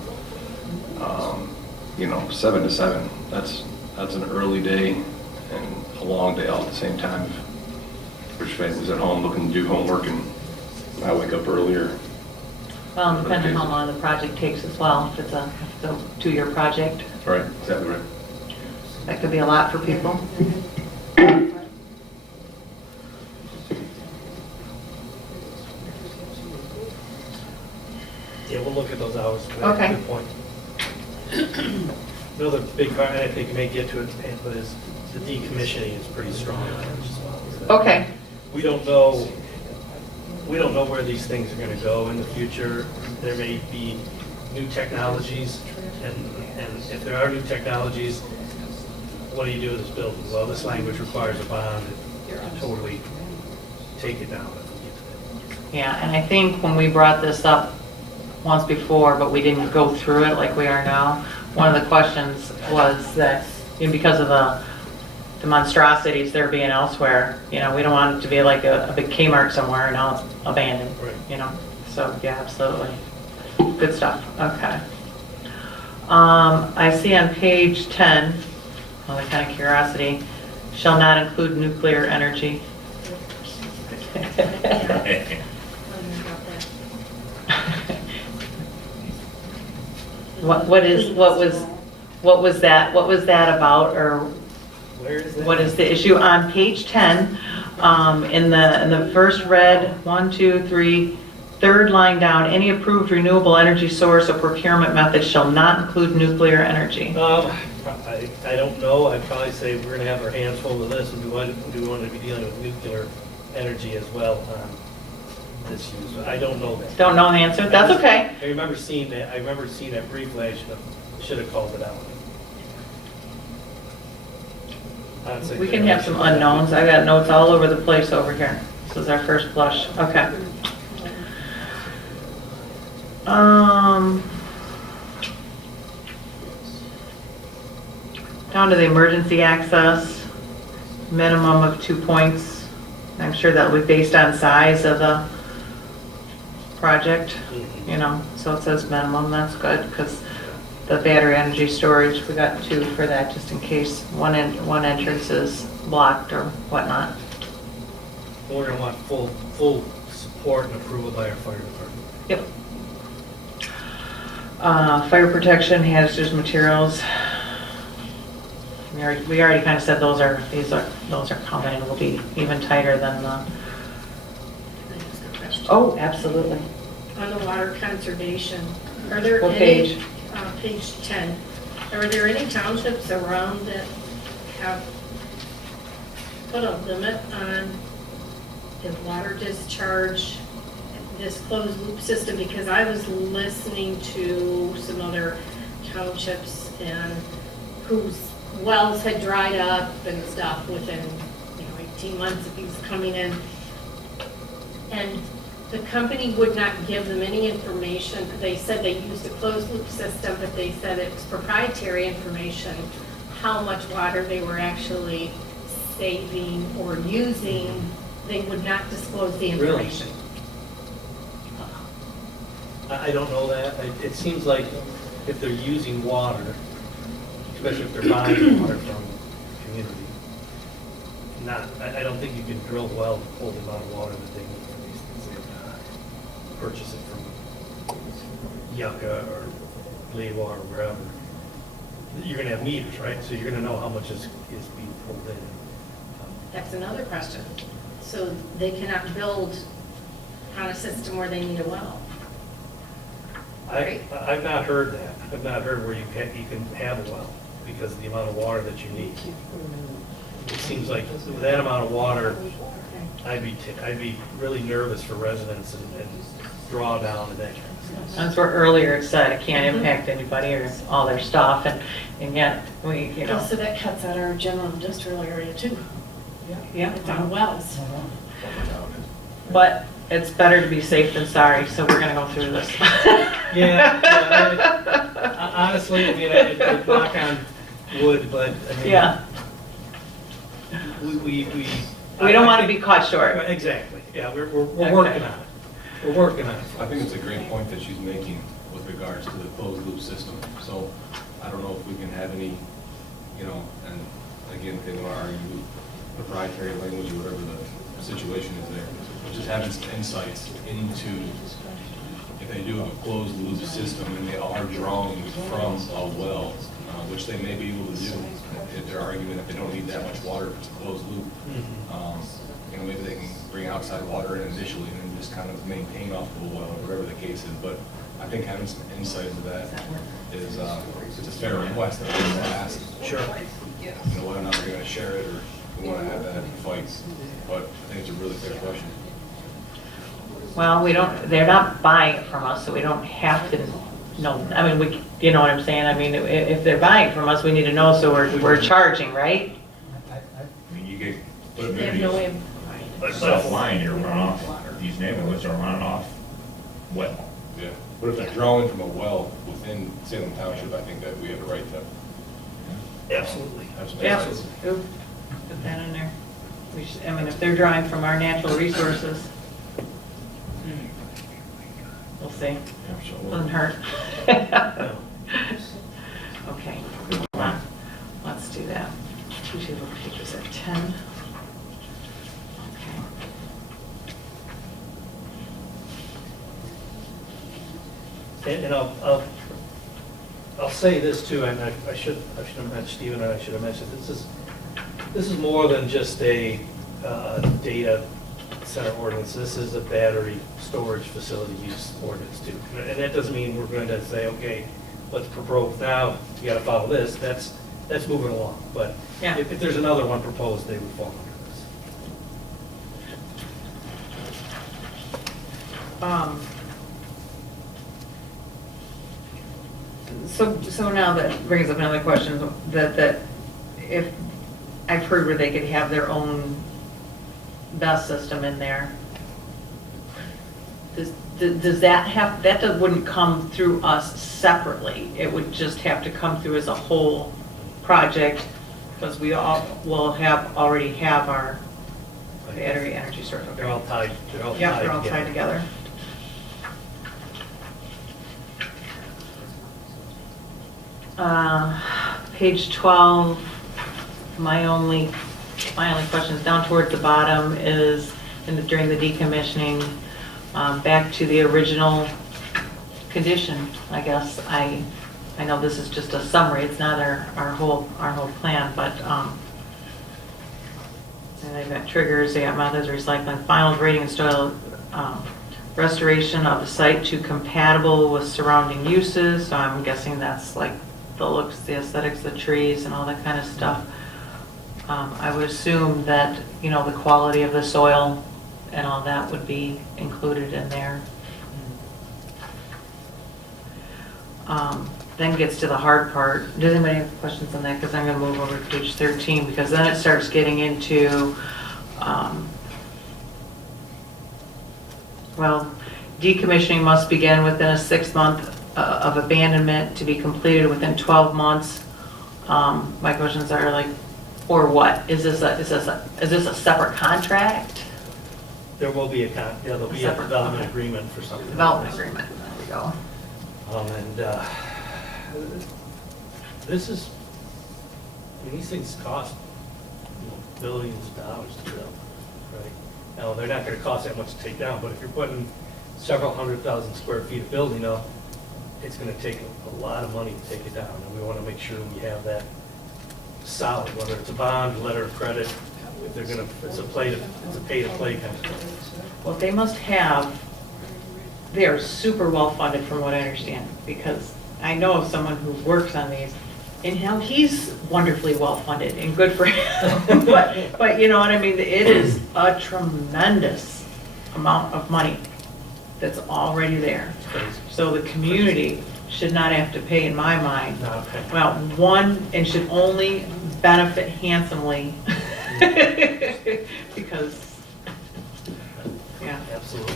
you know, 7 to 7. That's an early day and a long day all at the same time. If there's families at home looking to do homework and I wake up earlier. Well, and depending on how long the project takes as well, if it's a 2-year project, Right, exactly right. that could be a lot for people. Yeah, we'll look at those hours. Okay. Good point. Another big part, and I think you may get to it, but is the decommissioning is pretty strong language as well. Okay. We don't know where these things are gonna go in the future. There may be new technologies, and if there are new technologies, what do you do with this building? Well, this language requires a bond to totally take it down. Yeah, and I think when we brought this up once before, but we didn't go through it like we are now, one of the questions was that, you know, because of the monstrosities there being elsewhere, you know, we don't want it to be like a big Kmart somewhere and now it's abandoned, Right. you know? So, yeah, absolutely. Good stuff, okay. I see on page 10, only kind of curiosity, shall not include nuclear energy. What was that about, or Where is that? what is the issue? On page 10, in the first red, 1, 2, 3, third line down, any approved renewable energy source or procurement method shall not include nuclear energy. I don't know. I'd probably say we're gonna have our hands full with this, and do we want to be dealing with nuclear energy as well on this use? I don't know that. Don't know the answer? That's okay. I remember seeing that briefly. I should have called it out. I'd say We can have some unknowns. I got notes all over the place over here. This is our first blush. Okay. Down to the emergency access, minimum of 2 points. I'm sure that'll be based on size of the project, you know, so it says minimum, that's good, because the battery energy storage, we got 2 for that, just in case one entrance is blocked or whatnot. We're gonna want full support and approval by our fire department. Yep. Fire protection, hazardous materials. We already kind of said those are coming, and will be even tighter than the, oh, absolutely. On the water conservation, are there What any? page? Page 10. Are there any townships around that have put a limit on the water discharge, this closed loop system? Because I was listening to some other townships and whose wells had dried up and stuff within, 18 months of these coming in. And the company would not give them any information. They said they used a closed loop system, but they said it was proprietary information, how much water they were actually saving or using they would not disclose the Really? information. I don't know that. It seems like if they're using water, especially if they're buying water from the community, I don't think you can drill a well to hold the amount of water that they need for these things. They purchase it from Yucca or Lewa or wherever. You're gonna have meters, right? So you're gonna know how much is being pulled in. That's another question. So they cannot build on a system where they need a well. I've not heard that. I've not heard where you can have a well because of the amount of water that you need. It seems like with that amount of water, I'd be really nervous for residents and draw down and that kind of stuff. That's where earlier it said it can't impact anybody or all their stuff, and yet we, you know. So that cuts out our general industrial area too. Yeah. It's on wells. But it's better to be safe than sorry, so we're gonna go through this. Honestly, I mean, I'd knock on wood, but I mean. Yeah. We don't want to be caught short. Exactly, yeah, we're working on it. We're working on it. I think it's a great point that she's making with regards to the closed loop system. So I don't know if we can have any, you know, and again, if they want to argue proprietary language or whatever the situation is there, just having some insights into if they do have a closed loop system and they are drawing from a well, which they may be able to do if they're arguing that they don't need that much water if it's a closed loop. You know, maybe they can bring outside water in initially and then just kind of maintain off of a well or whatever the case is. But I think having some insight into that is it's a fair request that we want to ask. Sure. You know, whether or not we're going to share it or we want to have that fight. But I think it's a really fair question. Well, they're not buying it from us, so we don't have to know. I mean, you know what I'm saying? I mean, if they're buying it from us, we need to know, so we're charging, right? I mean, you get, but They have maybe no way of. self-line, your runoff, these neighborhoods are running off well. Yeah. But if they're drawing from a well within Salem Township, I think that we have a right to Absolutely. have some Yeah. insights. Oop, put that in there. I mean, if they're drawing from our natural resources, we'll see. Doesn't hurt. Okay, come on. Let's do that. Usually the paper's at 10. And I'll say this too, and I should have mentioned, Stephen, and I should have mentioned, this is more than just a data center ordinance. This is a battery storage facility use ordinance too. And that doesn't mean we're going to say, okay, let's propose now, you got to follow this. That's moving along. But Yeah. if there's another one proposed, they would fall under this. So now that brings up another question, that if, I've heard where they could have their own bus system in there. Does that have, wouldn't come through us separately? It would just have to come through as a whole project, because we all will already have our battery energy storage. They're all tied. Yeah, they're all tied together. Page 12, my only question is down towards the bottom is during the decommissioning, back to the original condition, I guess. I know this is just a summary, it's not our whole plan, but and they've got triggers, they got methods, recycling, final grading and soil restoration of the site to compatible with surrounding uses. So I'm guessing that's like the looks, the aesthetics, the trees and all that kind of stuff. I would assume that, you know, the quality of the soil and all that would be included in there. Then gets to the hard part. Does anybody have questions on that? Because I'm going to move over to page 13, because then it starts getting into, well, decommissioning must begin within a 6-month of abandonment to be completed within 12 months. My questions are like, or what? Is this a separate contract? There will be there'll be a Separate, development okay. agreement for something. Development agreement, there we go. And this is, I mean, these things cost, billions of dollars to build, right? Now, they're not gonna cost that much to take down, but if you're putting several 100,000 square feet of building up, it's gonna take a lot of money to take it down, and we wanna make sure we have that solid, whether it's a bond, a letter of credit, if they're gonna, it's a pay-to-play kind of thing. Well, they must have, they are super well-funded from what I understand, because I know of someone who works on these, and he's wonderfully well-funded and good for him. But you know what I mean, it is a tremendous amount of money that's already there. So the community should not have to pay, in my mind. Not pay. Well, one, and should only benefit handsomely. Because, yeah, Absolutely.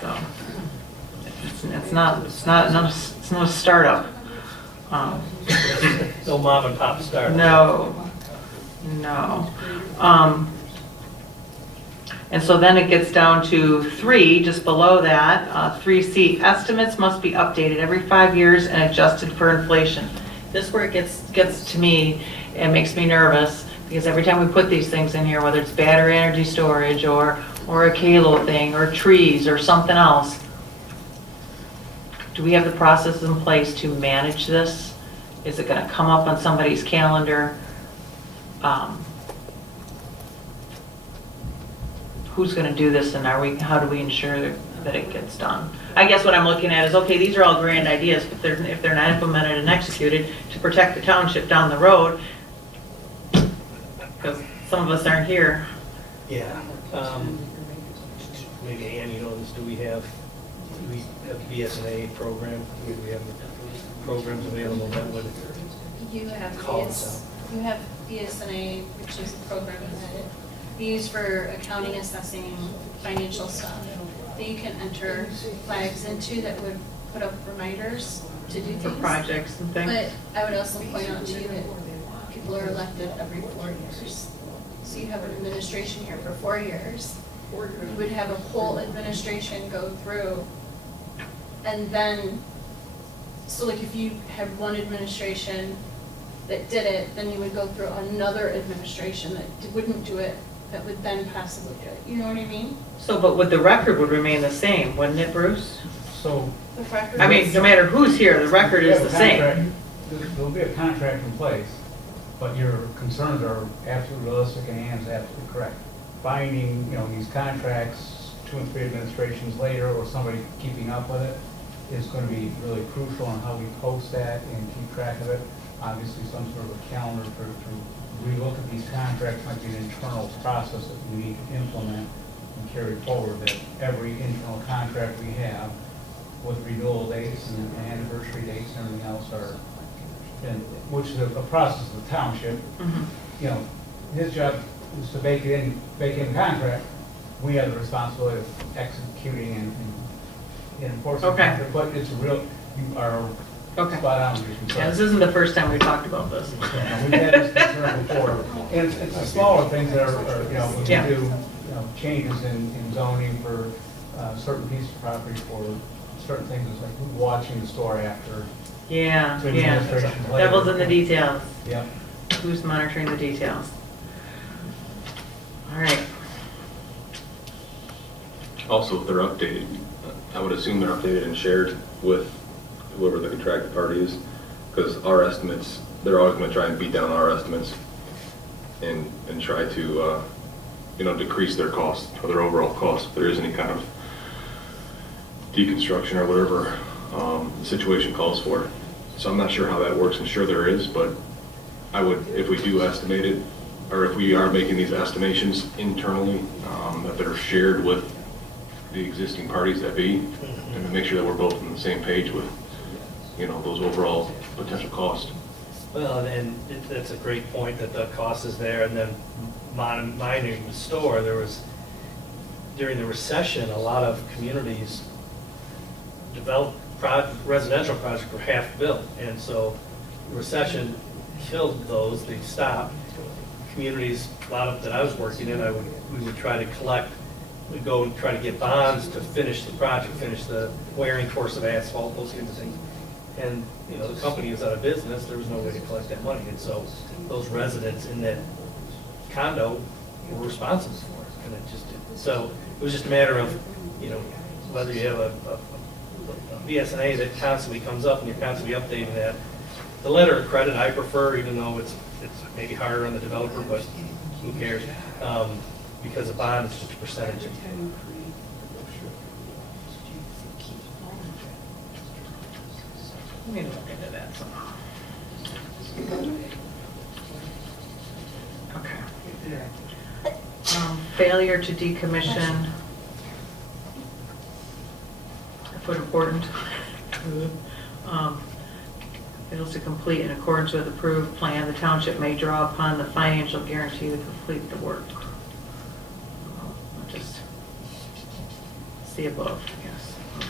so, it's not a startup. No mom and pop start. No. And so then it gets down to 3, just below that, 3C, estimates must be updated every 5 years and adjusted for inflation. This is where it gets to me and makes me nervous, because every time we put these things in here, whether it's battery energy storage or a Kalo thing or trees or something else, do we have the processes in place to manage this? Is it gonna come up on somebody's calendar? Who's gonna do this, and how do we ensure that it gets done? I guess what I'm looking at is, okay, these are all grand ideas, but if they're not implemented and executed to protect the township down the road, because some of us aren't here. Yeah. Maybe Ann, you know this, do we have BSNA program? Do we have programs available that would You have call us BSNA, which is a program that we use for accounting, assessing, financial stuff, that you can enter flags into that would put up reminders to do For things. projects and things. But I would also point out to you that people are elected every 4 years. So you have an administration here for 4 years. You would have a whole administration go through, and then, so like if you had one administration that did it, then you would go through another administration that wouldn't do it, that would then possibly do it. You know what I mean? So, but the record would remain the same, wouldn't it, Bruce? So. The record I mean, no matter who's here, the record is the same. There'll be a contract in place, but your concerns are absolutely realistic and Ann's absolutely correct. Finding, these contracts 2 and 3 administrations later, or somebody keeping up with it, is going to be really crucial on how we post that and keep track of it. Obviously, some sort of a calendar to relook at these contracts might be an internal process that we need to implement and carry forward, that every internal contract we have with renewal dates and anniversary dates and everything else which is a process of the township. His job is to bake in the contract. We have the responsibility of executing and enforcing the contract, but it's you are spot on with your concern. Yeah, this isn't the first time we talked about this. Yeah, we've had this concern before, and it's the smaller things that are when Yeah. you do changes in zoning for certain pieces of property for certain things, it's like watching the store after. Yeah. Administration later. Devil's in the details. Yep. Who's monitoring the details? All right. Also, if they're updated, I would assume they're updated and shared with whoever the contracted party is, because our estimates, they're always going to try and beat down our estimates and try to, decrease their cost or their overall cost if there is any kind of deconstruction or whatever the situation calls for. So I'm not sure how that works. I'm sure there is, but I would, if we do estimate it, or if we are making these estimations internally, that they're shared with the existing parties that be, and to make sure that we're both on the same page with, those overall potential costs. Well, and that's a great point, that the cost is there, and then mining the store, during the recession, a lot of communities developed residential projects were half built, and so the recession killed those, they stopped. Communities, a lot of that I was working in, we would try to collect we go and try to get bonds to finish the project, finish the wearing course of asphalt, those kinds of things. And, you know, the company was out of business, there was no way to collect that money, and so those residents in that condo were responsible for it, and it just, so it was just a matter of, you know, whether you have a BSNA that constantly comes up and you're constantly updating that. The letter of credit I prefer, even though it's maybe harder on the developer, but who cares? Because a bond is just a percentage. Let me look into that somehow. Okay. Failure to decommission. I put important. Fails to complete in accordance with approved plan, the township may draw upon the financial guarantee to complete the work. I'll just see above, yes, okay.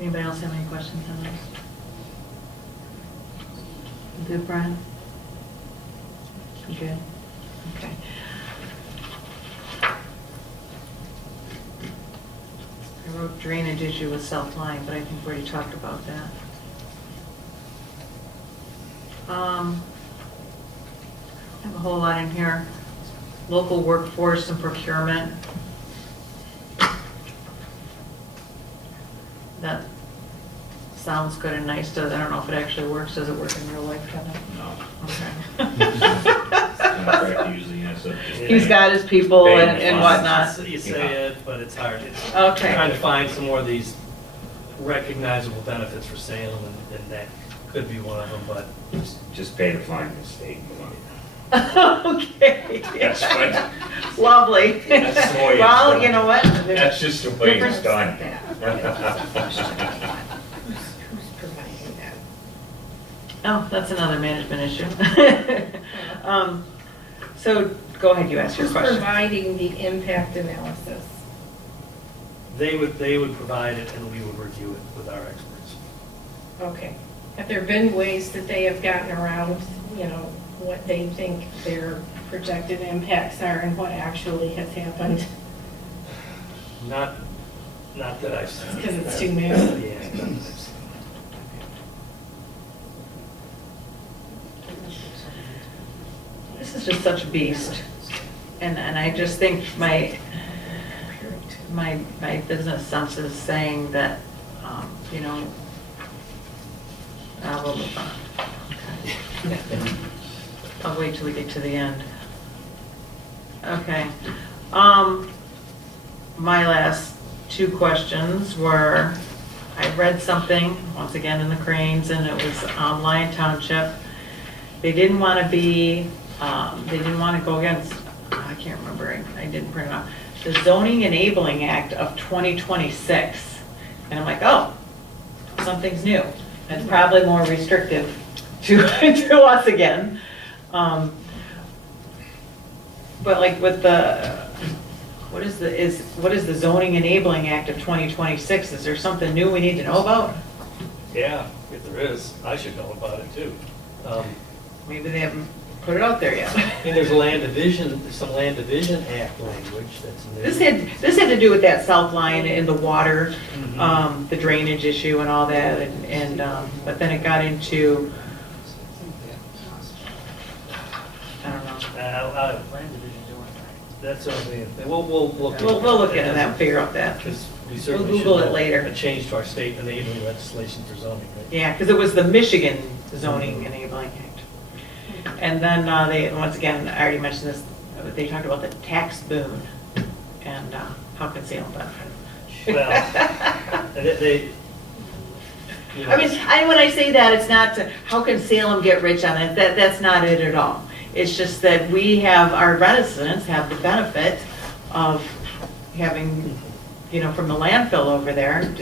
Anybody else have any questions on this? You good, Brian? You good? Okay. I wrote drainage issue with self-line, but I think we already talked about that. I have a whole lot in here. Local workforce and procurement. That sounds good and nice. I don't know if it actually works. Does it work in real life, Kevin? No. Okay. Contract usually has a. He's got his people and whatnot. You say it, but it's hard. It's Okay. trying to find some more of these recognizable benefits for Salem, and that could be one of them, but Just pay the fine and state and move on. Okay. That's what- Lovely. That's the way it's Well, done. you know what? That's just the way it's done. Who's providing that? Oh, that's another management issue. So go ahead, you ask your Who's question. providing the impact analysis? they would provide it, and we would review it with our experts. Okay. Have there been ways that they have gotten around, you know, what they think their projected impacts are and what actually has happened? Not that I've seen. Because it's too new. Yeah, not that I've seen. This is just such a beast. And I just think my business sense is saying that, you know, we'll move on. Okay. I'll wait till we get to the end. Okay. My last two questions were, I read something, once again in the Cranes, and it was Lyon Township. They didn't want to be, they didn't want to go against, I can't remember, I didn't print it out, the Zoning Enabling Act of 2026. And I'm like, oh, something's new. It's probably more restrictive to us again. But like with the, what is the Zoning Enabling Act of 2026? Is there something new we need to know about? Yeah, if there is, I should know about it too. Maybe they haven't put it out there yet. I mean, there's some Land Division Act language that's new. This had to do with that South Line and the water, Mhm. the drainage issue and all that, and but then it got into, I don't know. Land division doing That's something, we'll look. We'll look into that and figure out that. Because we certainly Google should it have later. a change to our state enabling legislation for zoning, right? Yeah, because it was the Michigan Zoning Enabling Act. And then they, once again, I already mentioned this, they talked about the tax boom and how can Salem benefit. Well, they, you know. I mean, when I say that, it's not to, how can Salem get rich on it? That's not it at all. It's just that we have, our residents have the benefit of having, you know, from the landfill over there,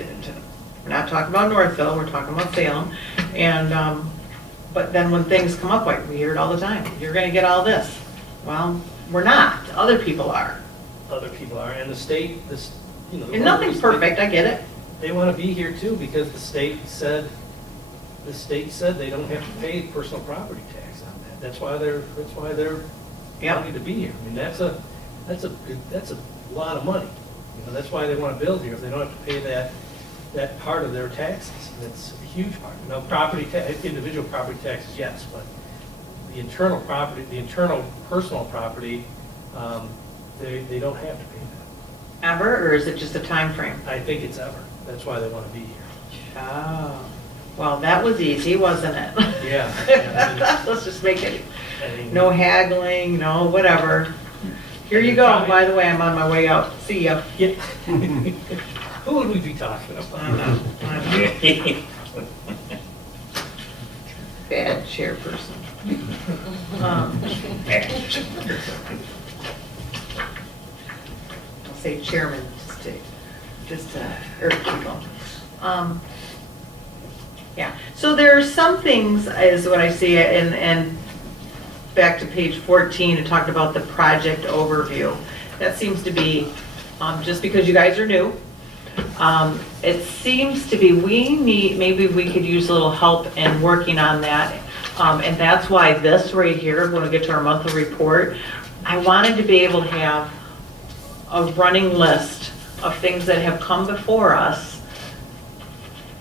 we're not talking about Northville, we're talking about Salem. And, but then when things come up, like we hear it all the time, you're gonna get all this. Well, we're not, other people are. Other people are, and the state, you know. And nothing's perfect, I get it. They want to be here too, because the state said the state said they don't have to pay personal property tax on that. That's why they're Yep. happy to be here. I mean, that's a lot of money. You know, that's why they want to build here, if they don't have to pay that part of their taxes. That's a huge part. Now, individual property taxes, yes, but the internal property, the internal personal property, they don't have to pay that. Ever, or is it just a time frame? I think it's ever. That's why they want to be here. Oh, well, that was easy, wasn't it? Yeah. Let's just make it, I mean, no haggling, no whatever. Here you go, by the way, I'm on my way out, see ya. Yeah. Who would we be talking about? Bad chairperson. I'll say chairman, just to irk people. Yeah, so there are some things, is what I see, and back to page 14, it talked about the project overview. That seems to be, just because you guys are new, it seems to be, maybe we could use a little help in working on that. And that's why this right here, when we get to our monthly report, I wanted to be able to have a running list of things that have come before us.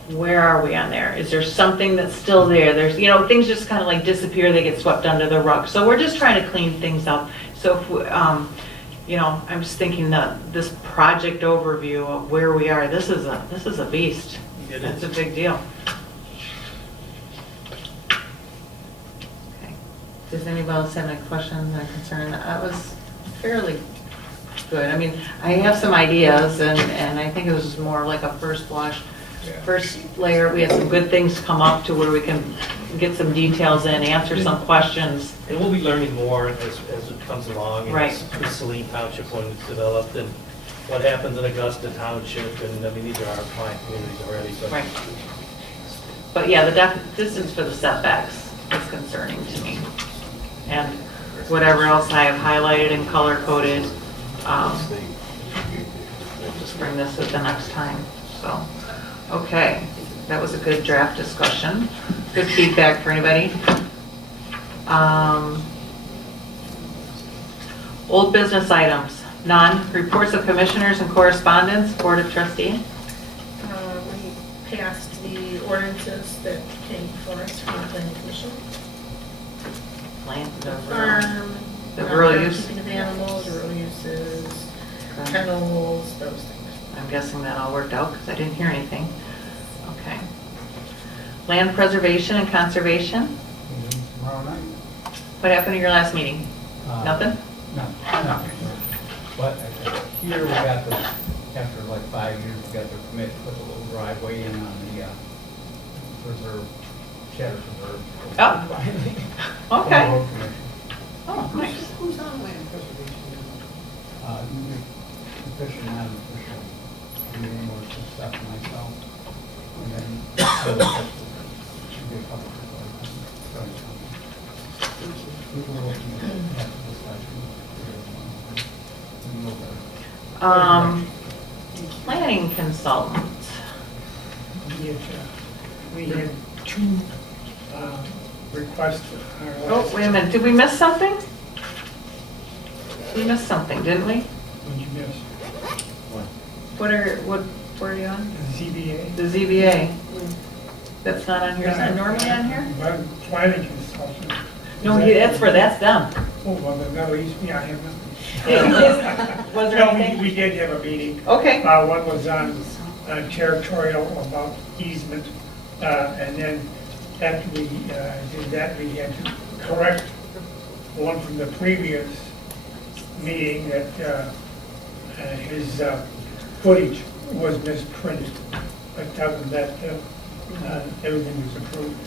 Where are we on there? Is there something that's still there? There's, things just kind of like disappear, they get swept under the rug. So we're just trying to clean things up. So if we, I'm just thinking that this project overview of where we are, this is a beast. It's a big deal. Okay. Does anybody else have any questions or concern? That was fairly good. I mean, I have some ideas, and I think it was more like a first blush. First layer, we had some good things come up to where we can get some details in, answer some questions. And we'll be learning more as it comes along. And Right. with Saline Township when it's developed, and what happens in Augusta Township, and I mean, these are our client communities already, but. Right. But yeah, the distance for the setbacks is concerning to me. And whatever else I have highlighted and color coded, we'll just bring this at the next time, so. Okay, that was a good draft discussion. Good feedback for anybody. Old business items, none. Reports of commissioners and correspondence, Board of Trustees. We passed the ordinances that came before us from the planning commission. The rural use. Keeping of animals, rural uses, Okay. kennels, those things. I'm guessing that all worked out because I didn't hear anything. Okay. Land preservation and conservation. Meeting tomorrow night. What happened at your last meeting? Nothing? No, nothing. But here we got the, after like 5 years, we got the permit to put a little driveway in on the reserve, Shatter Preserve. Oh. Finally. Okay. Road commission. Oh, nice. Who's on land preservation? Official, non-official, meeting was just stuff myself. And then should be a couple of we were looking at the discussion. Planning consultant. We had two requests. Oh, wait a minute, did we miss something? We missed something, didn't we? What'd you miss? Where are you on? The ZBA. The ZBA. That's not on here, is that normally on here? But planning consultant. No, that's them. Oh, well, then that leaves me, I have nothing. Was there No, anything? we did have a meeting. Okay. One was on territorial about easement, and then after we did that, we had to correct one from the previous meeting that his footage was misprinted. But other than that, everything was approved.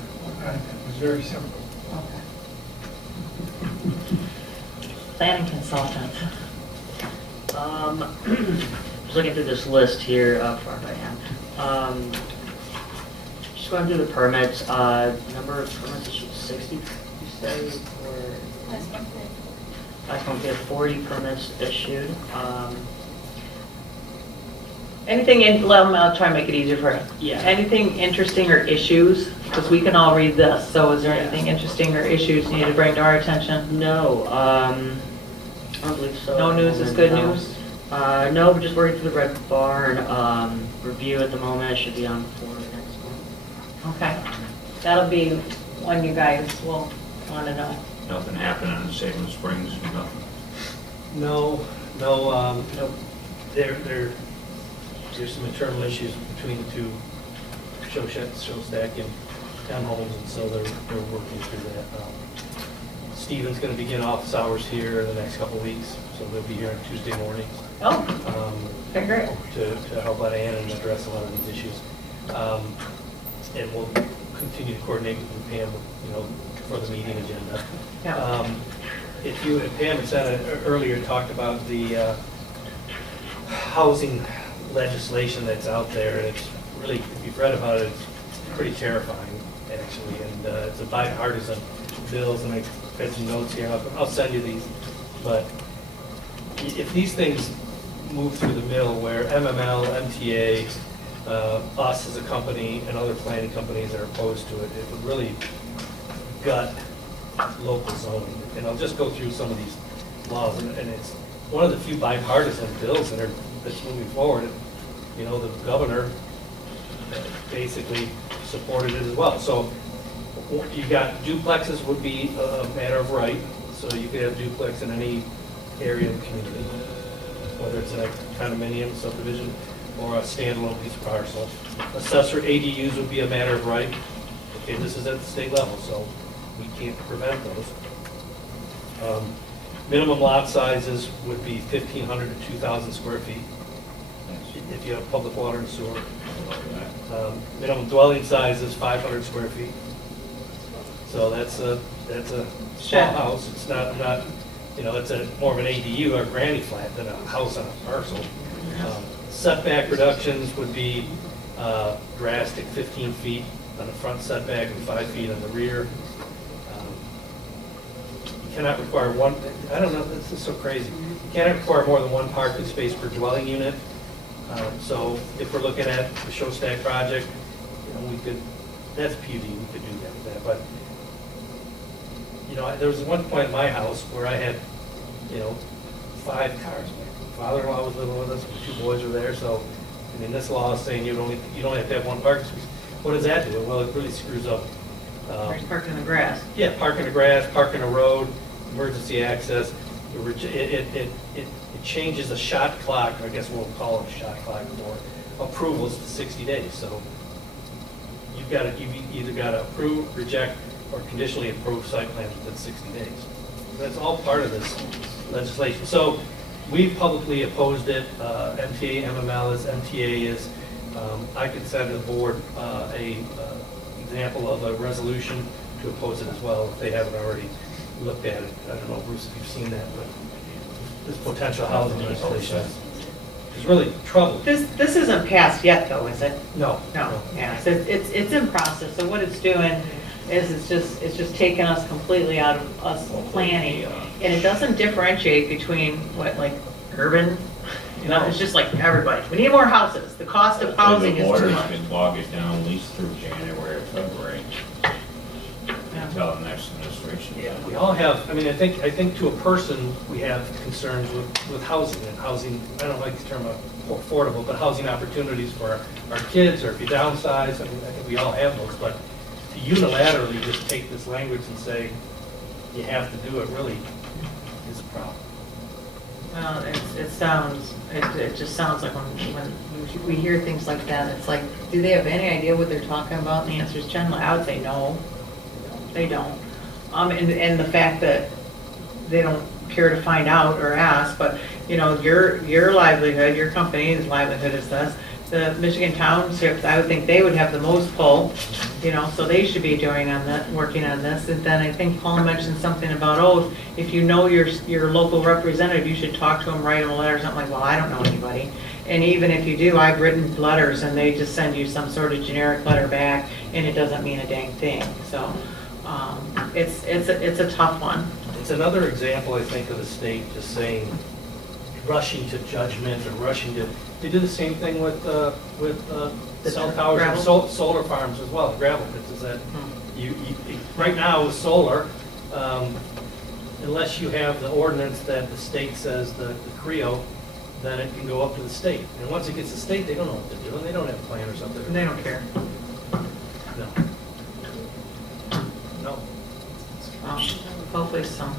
It was very simple. Planning consultant. Just looking through this list here, far right hand. Just going through the permits, number of permits issued, 60, you say, or? Last month we had 40 permits issued. Anything, I'll try and make it easier for you. Yeah. Anything interesting or issues? Because we can all read this, so is there Yeah. anything interesting or issues you need to bring to our attention? No, I don't believe so. No news is good No. news? No, we're just working through the Red Barn review at the moment. It should be on for next month. Okay. That'll be when you guys will want to know. Nothing happening in Salem Springs, nothing. No, there's some internal issues between the two Showstack and Town Homes, and so they're working through that. Stephen's gonna begin office hours here in the next couple of weeks, so they'll be here on Tuesday mornings. Oh, okay, great. To help out Ann and address a lot of these issues. And we'll continue to coordinate with Pam, for the meeting agenda. Yeah. If you, Pam had said earlier, talked about the housing legislation that's out there, and it's really, if you've read about it, it's pretty terrifying, actually, and it's a bipartisan bills, and I've got some notes here, I'll send you these, but if these things move through the middle where MML, MTA, us as a company, and other planning companies are opposed to it, it would really gut local zoning. And I'll just go through some of these laws, and it's one of the few bipartisan bills that's moving forward. The governor basically supported it as well. So you got duplexes would be a matter of right, so you could have duplex in any area of the community, whether it's in a condominium subdivision or a standalone piece of parcel. Assessor ADUs would be a matter of right. Okay, this is at the state level, so we can't prevent those. Minimum lot sizes would be 1,500 to 2,000 square feet if you have public water and sewer. Minimum dwelling size is 500 square feet. So that's a small house. It's not it's more of an ADU or granny flat than a house on a parcel. Setback reductions would be drastic, 15 feet on the front setback and 5 feet on the rear. You cannot require one, I don't know, this is so crazy. You cannot require more than one parking space per dwelling unit. So if we're looking at the Showstack project, we could, that's PUD, we could do that with that. But, there was one point in my house where I had, 5 cars. My father-in-law was living with us, the 2 boys were there, so, this law is saying you don't have to have one parking space. What does that do? Well, it really screws up. Park in the grass. Yeah, park in the grass, park in the road, emergency access. It changes the shot clock, I guess we'll call it a shot clock for approvals to 60 days. So you've either got to approve, reject, or conditionally approve site plans within 60 days. That's all part of this legislation. So we've publicly opposed it. MTA, MML is, MTA is. I could send to the board a example of a resolution to oppose it as well if they haven't already looked at it. I don't know, Bruce, if you've seen that, but this potential housing legislation is really troubling. This isn't passed yet, though, is it? No. Yeah, so it's in process, so what it's doing is it's just taking us completely out of us planning, and it doesn't differentiate between urban, it's just like everybody. We need more houses, the cost of housing is too much. The water's been bogging down at least through January or February, until the next administration. Yeah, we all have, I think to a person, we have concerns with housing, and housing, I don't like the term affordable, but housing opportunities for our kids, or if you downsize, I think we all have those, but to unilaterally just take this language and say, you have to do it, really is a problem. Well, it just sounds like when we hear things like that, it's like, do they have any idea what they're talking about? And the answer is generally, I would say no, they don't. And the fact that they don't care to find out or ask, but, your livelihood, your company's livelihood is this. The Michigan Townships, I would think they would have the most pull, so they should be working on this. And then I think Paul mentioned something about, if you know your local representative, you should talk to them, write them a letter, something like, well, I don't know anybody. And even if you do, I've written letters and they just send you some sort of generic letter back, and it doesn't mean a dang thing. So it's a tough one. It's another example, I think, of the state just saying, rushing to judgment or rushing to, they do the same thing with cell towers and gravel? solar farms as well, gravel pits, is that right now with solar, unless you have the ordinance that the state says, the CREO, then it can go up to the state. And once it gets to the state, they don't know what they're doing, they don't have a plan or something. They don't care. No. No. Well, hopefully some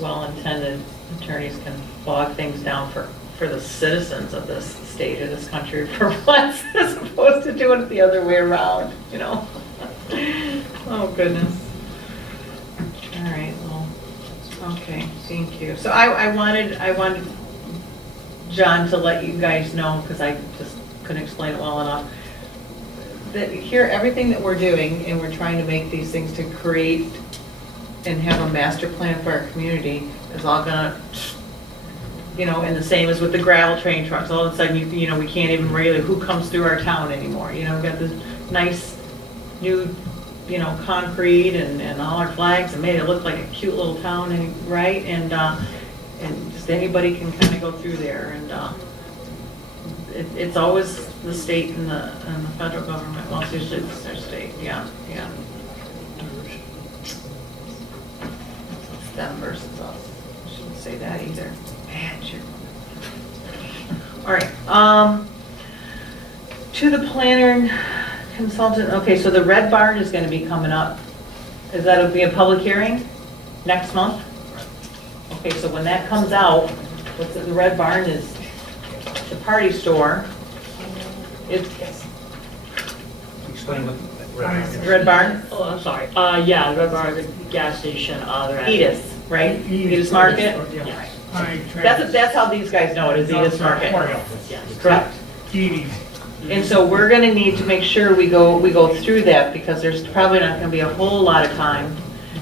well-intended attorneys can bog things down for the citizens of this state or this country for once, as opposed to doing it the other way around, you know? Oh, goodness. All right, well, okay, thank you. So I wanted John to let you guys know, because I just couldn't explain it well enough, that here, everything that we're doing, and we're trying to make these things to create and have a master plan for our community, is all gonna, you know, and the same as with the gravel train trucks, all of a sudden, you know, we can't even regulate who comes through our town anymore, you know, we've got this nice new, you know, concrete and all our flags, and made it look like a cute little town, and right, and just anybody can kind of go through there, and it's always the state and the federal government, well, it's usually their state, yeah. It's them versus us. I shouldn't say that either. Man, sure. All right, to the planner and consultant, okay, so the Red Barn is gonna be coming up. Is that'll be a public hearing next month? Okay, so when that comes out, what's it, the Red Barn is the party store. It's Explain what Red Barn? Oh, I'm sorry. Yeah, Red Bar, the gas station, they're at. Edith, right? Edith's Market? Yes. That's how these guys know it, is Edith's Market. Yes. Correct? Edie's. And so we're gonna need to make sure we go through that, because there's probably not gonna be a whole lot of time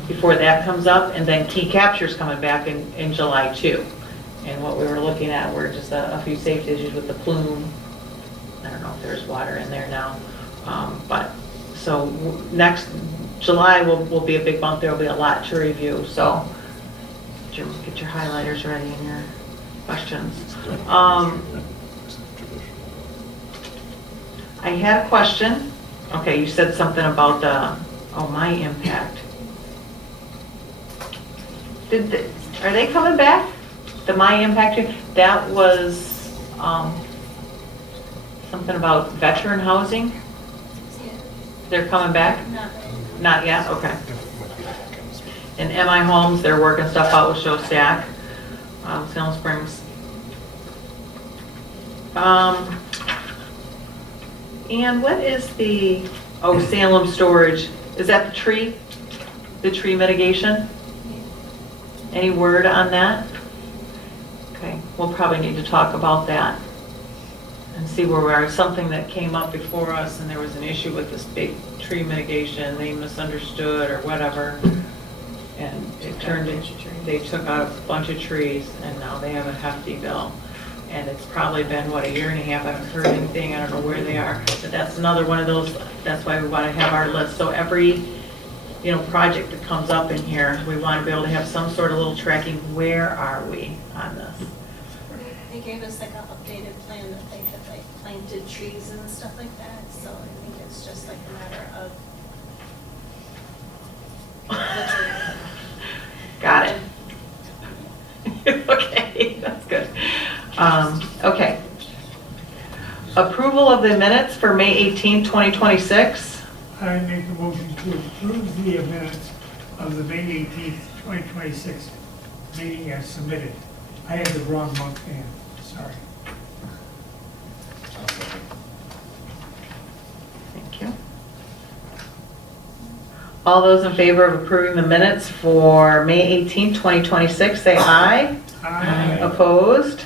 before that comes up, and then Key Capture's coming back in July too. And what we were looking at were just a few safety issues with the plume. I don't know if there's water in there now, but, so next July will be a big month, there'll be a lot to review, so get your highlighters ready and your questions. I had a question. Okay, you said something about my impact. Are they coming back? The My Impact, that was something about veteran housing? They're coming back? Not yet, okay. And MI Homes, they're working stuff out with Show Stack, Salem Springs. And what is the, Salem Storage, is that the tree mitigation? Any word on that? Okay, we'll probably need to talk about that and see where we are. Something that came up before us, and there was an issue with this big tree mitigation, they misunderstood or whatever, and it turned into, they took out a bunch of trees, and now they have a hefty bill. And it's probably been, what, a year and a half, I haven't heard anything, I don't know where they are, but that's another one of those, that's why we want to have our list. So every, you know, project that comes up in here, we want to be able to have some sort of little tracking, where are we on this? They gave us like an updated plan that they had like planted trees and stuff like that, so I think it's just like a matter of. Got it. Okay, that's good. Okay. Approval of the minutes for May 18, 2026. I make a motion to approve the minutes of the May 18th, 2026 meeting as submitted. I had the wrong month in, sorry. Thank you. All those in favor of approving the minutes for May 18, 2026, say aye. Aye. Opposed?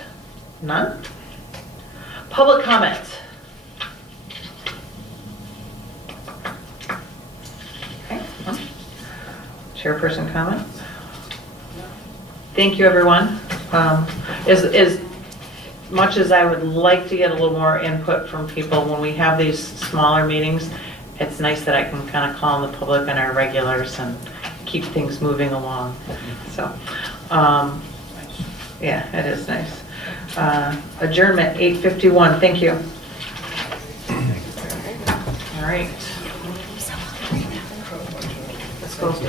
None? Public comment. Okay. Chairperson comments. Thank you, everyone. As much as I would like to get a little more input from people when we have these smaller meetings, it's nice that I can kind of call on the public and our regulars and keep things moving along. So, Yeah, it is nice. Adjournment, 8:51, thank you. All right. Let's go to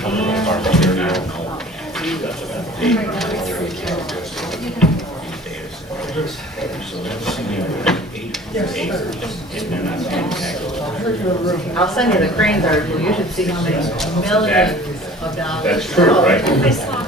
I'll send you the Cranes article, you should see how many millions of dollars. That's true, right? I saw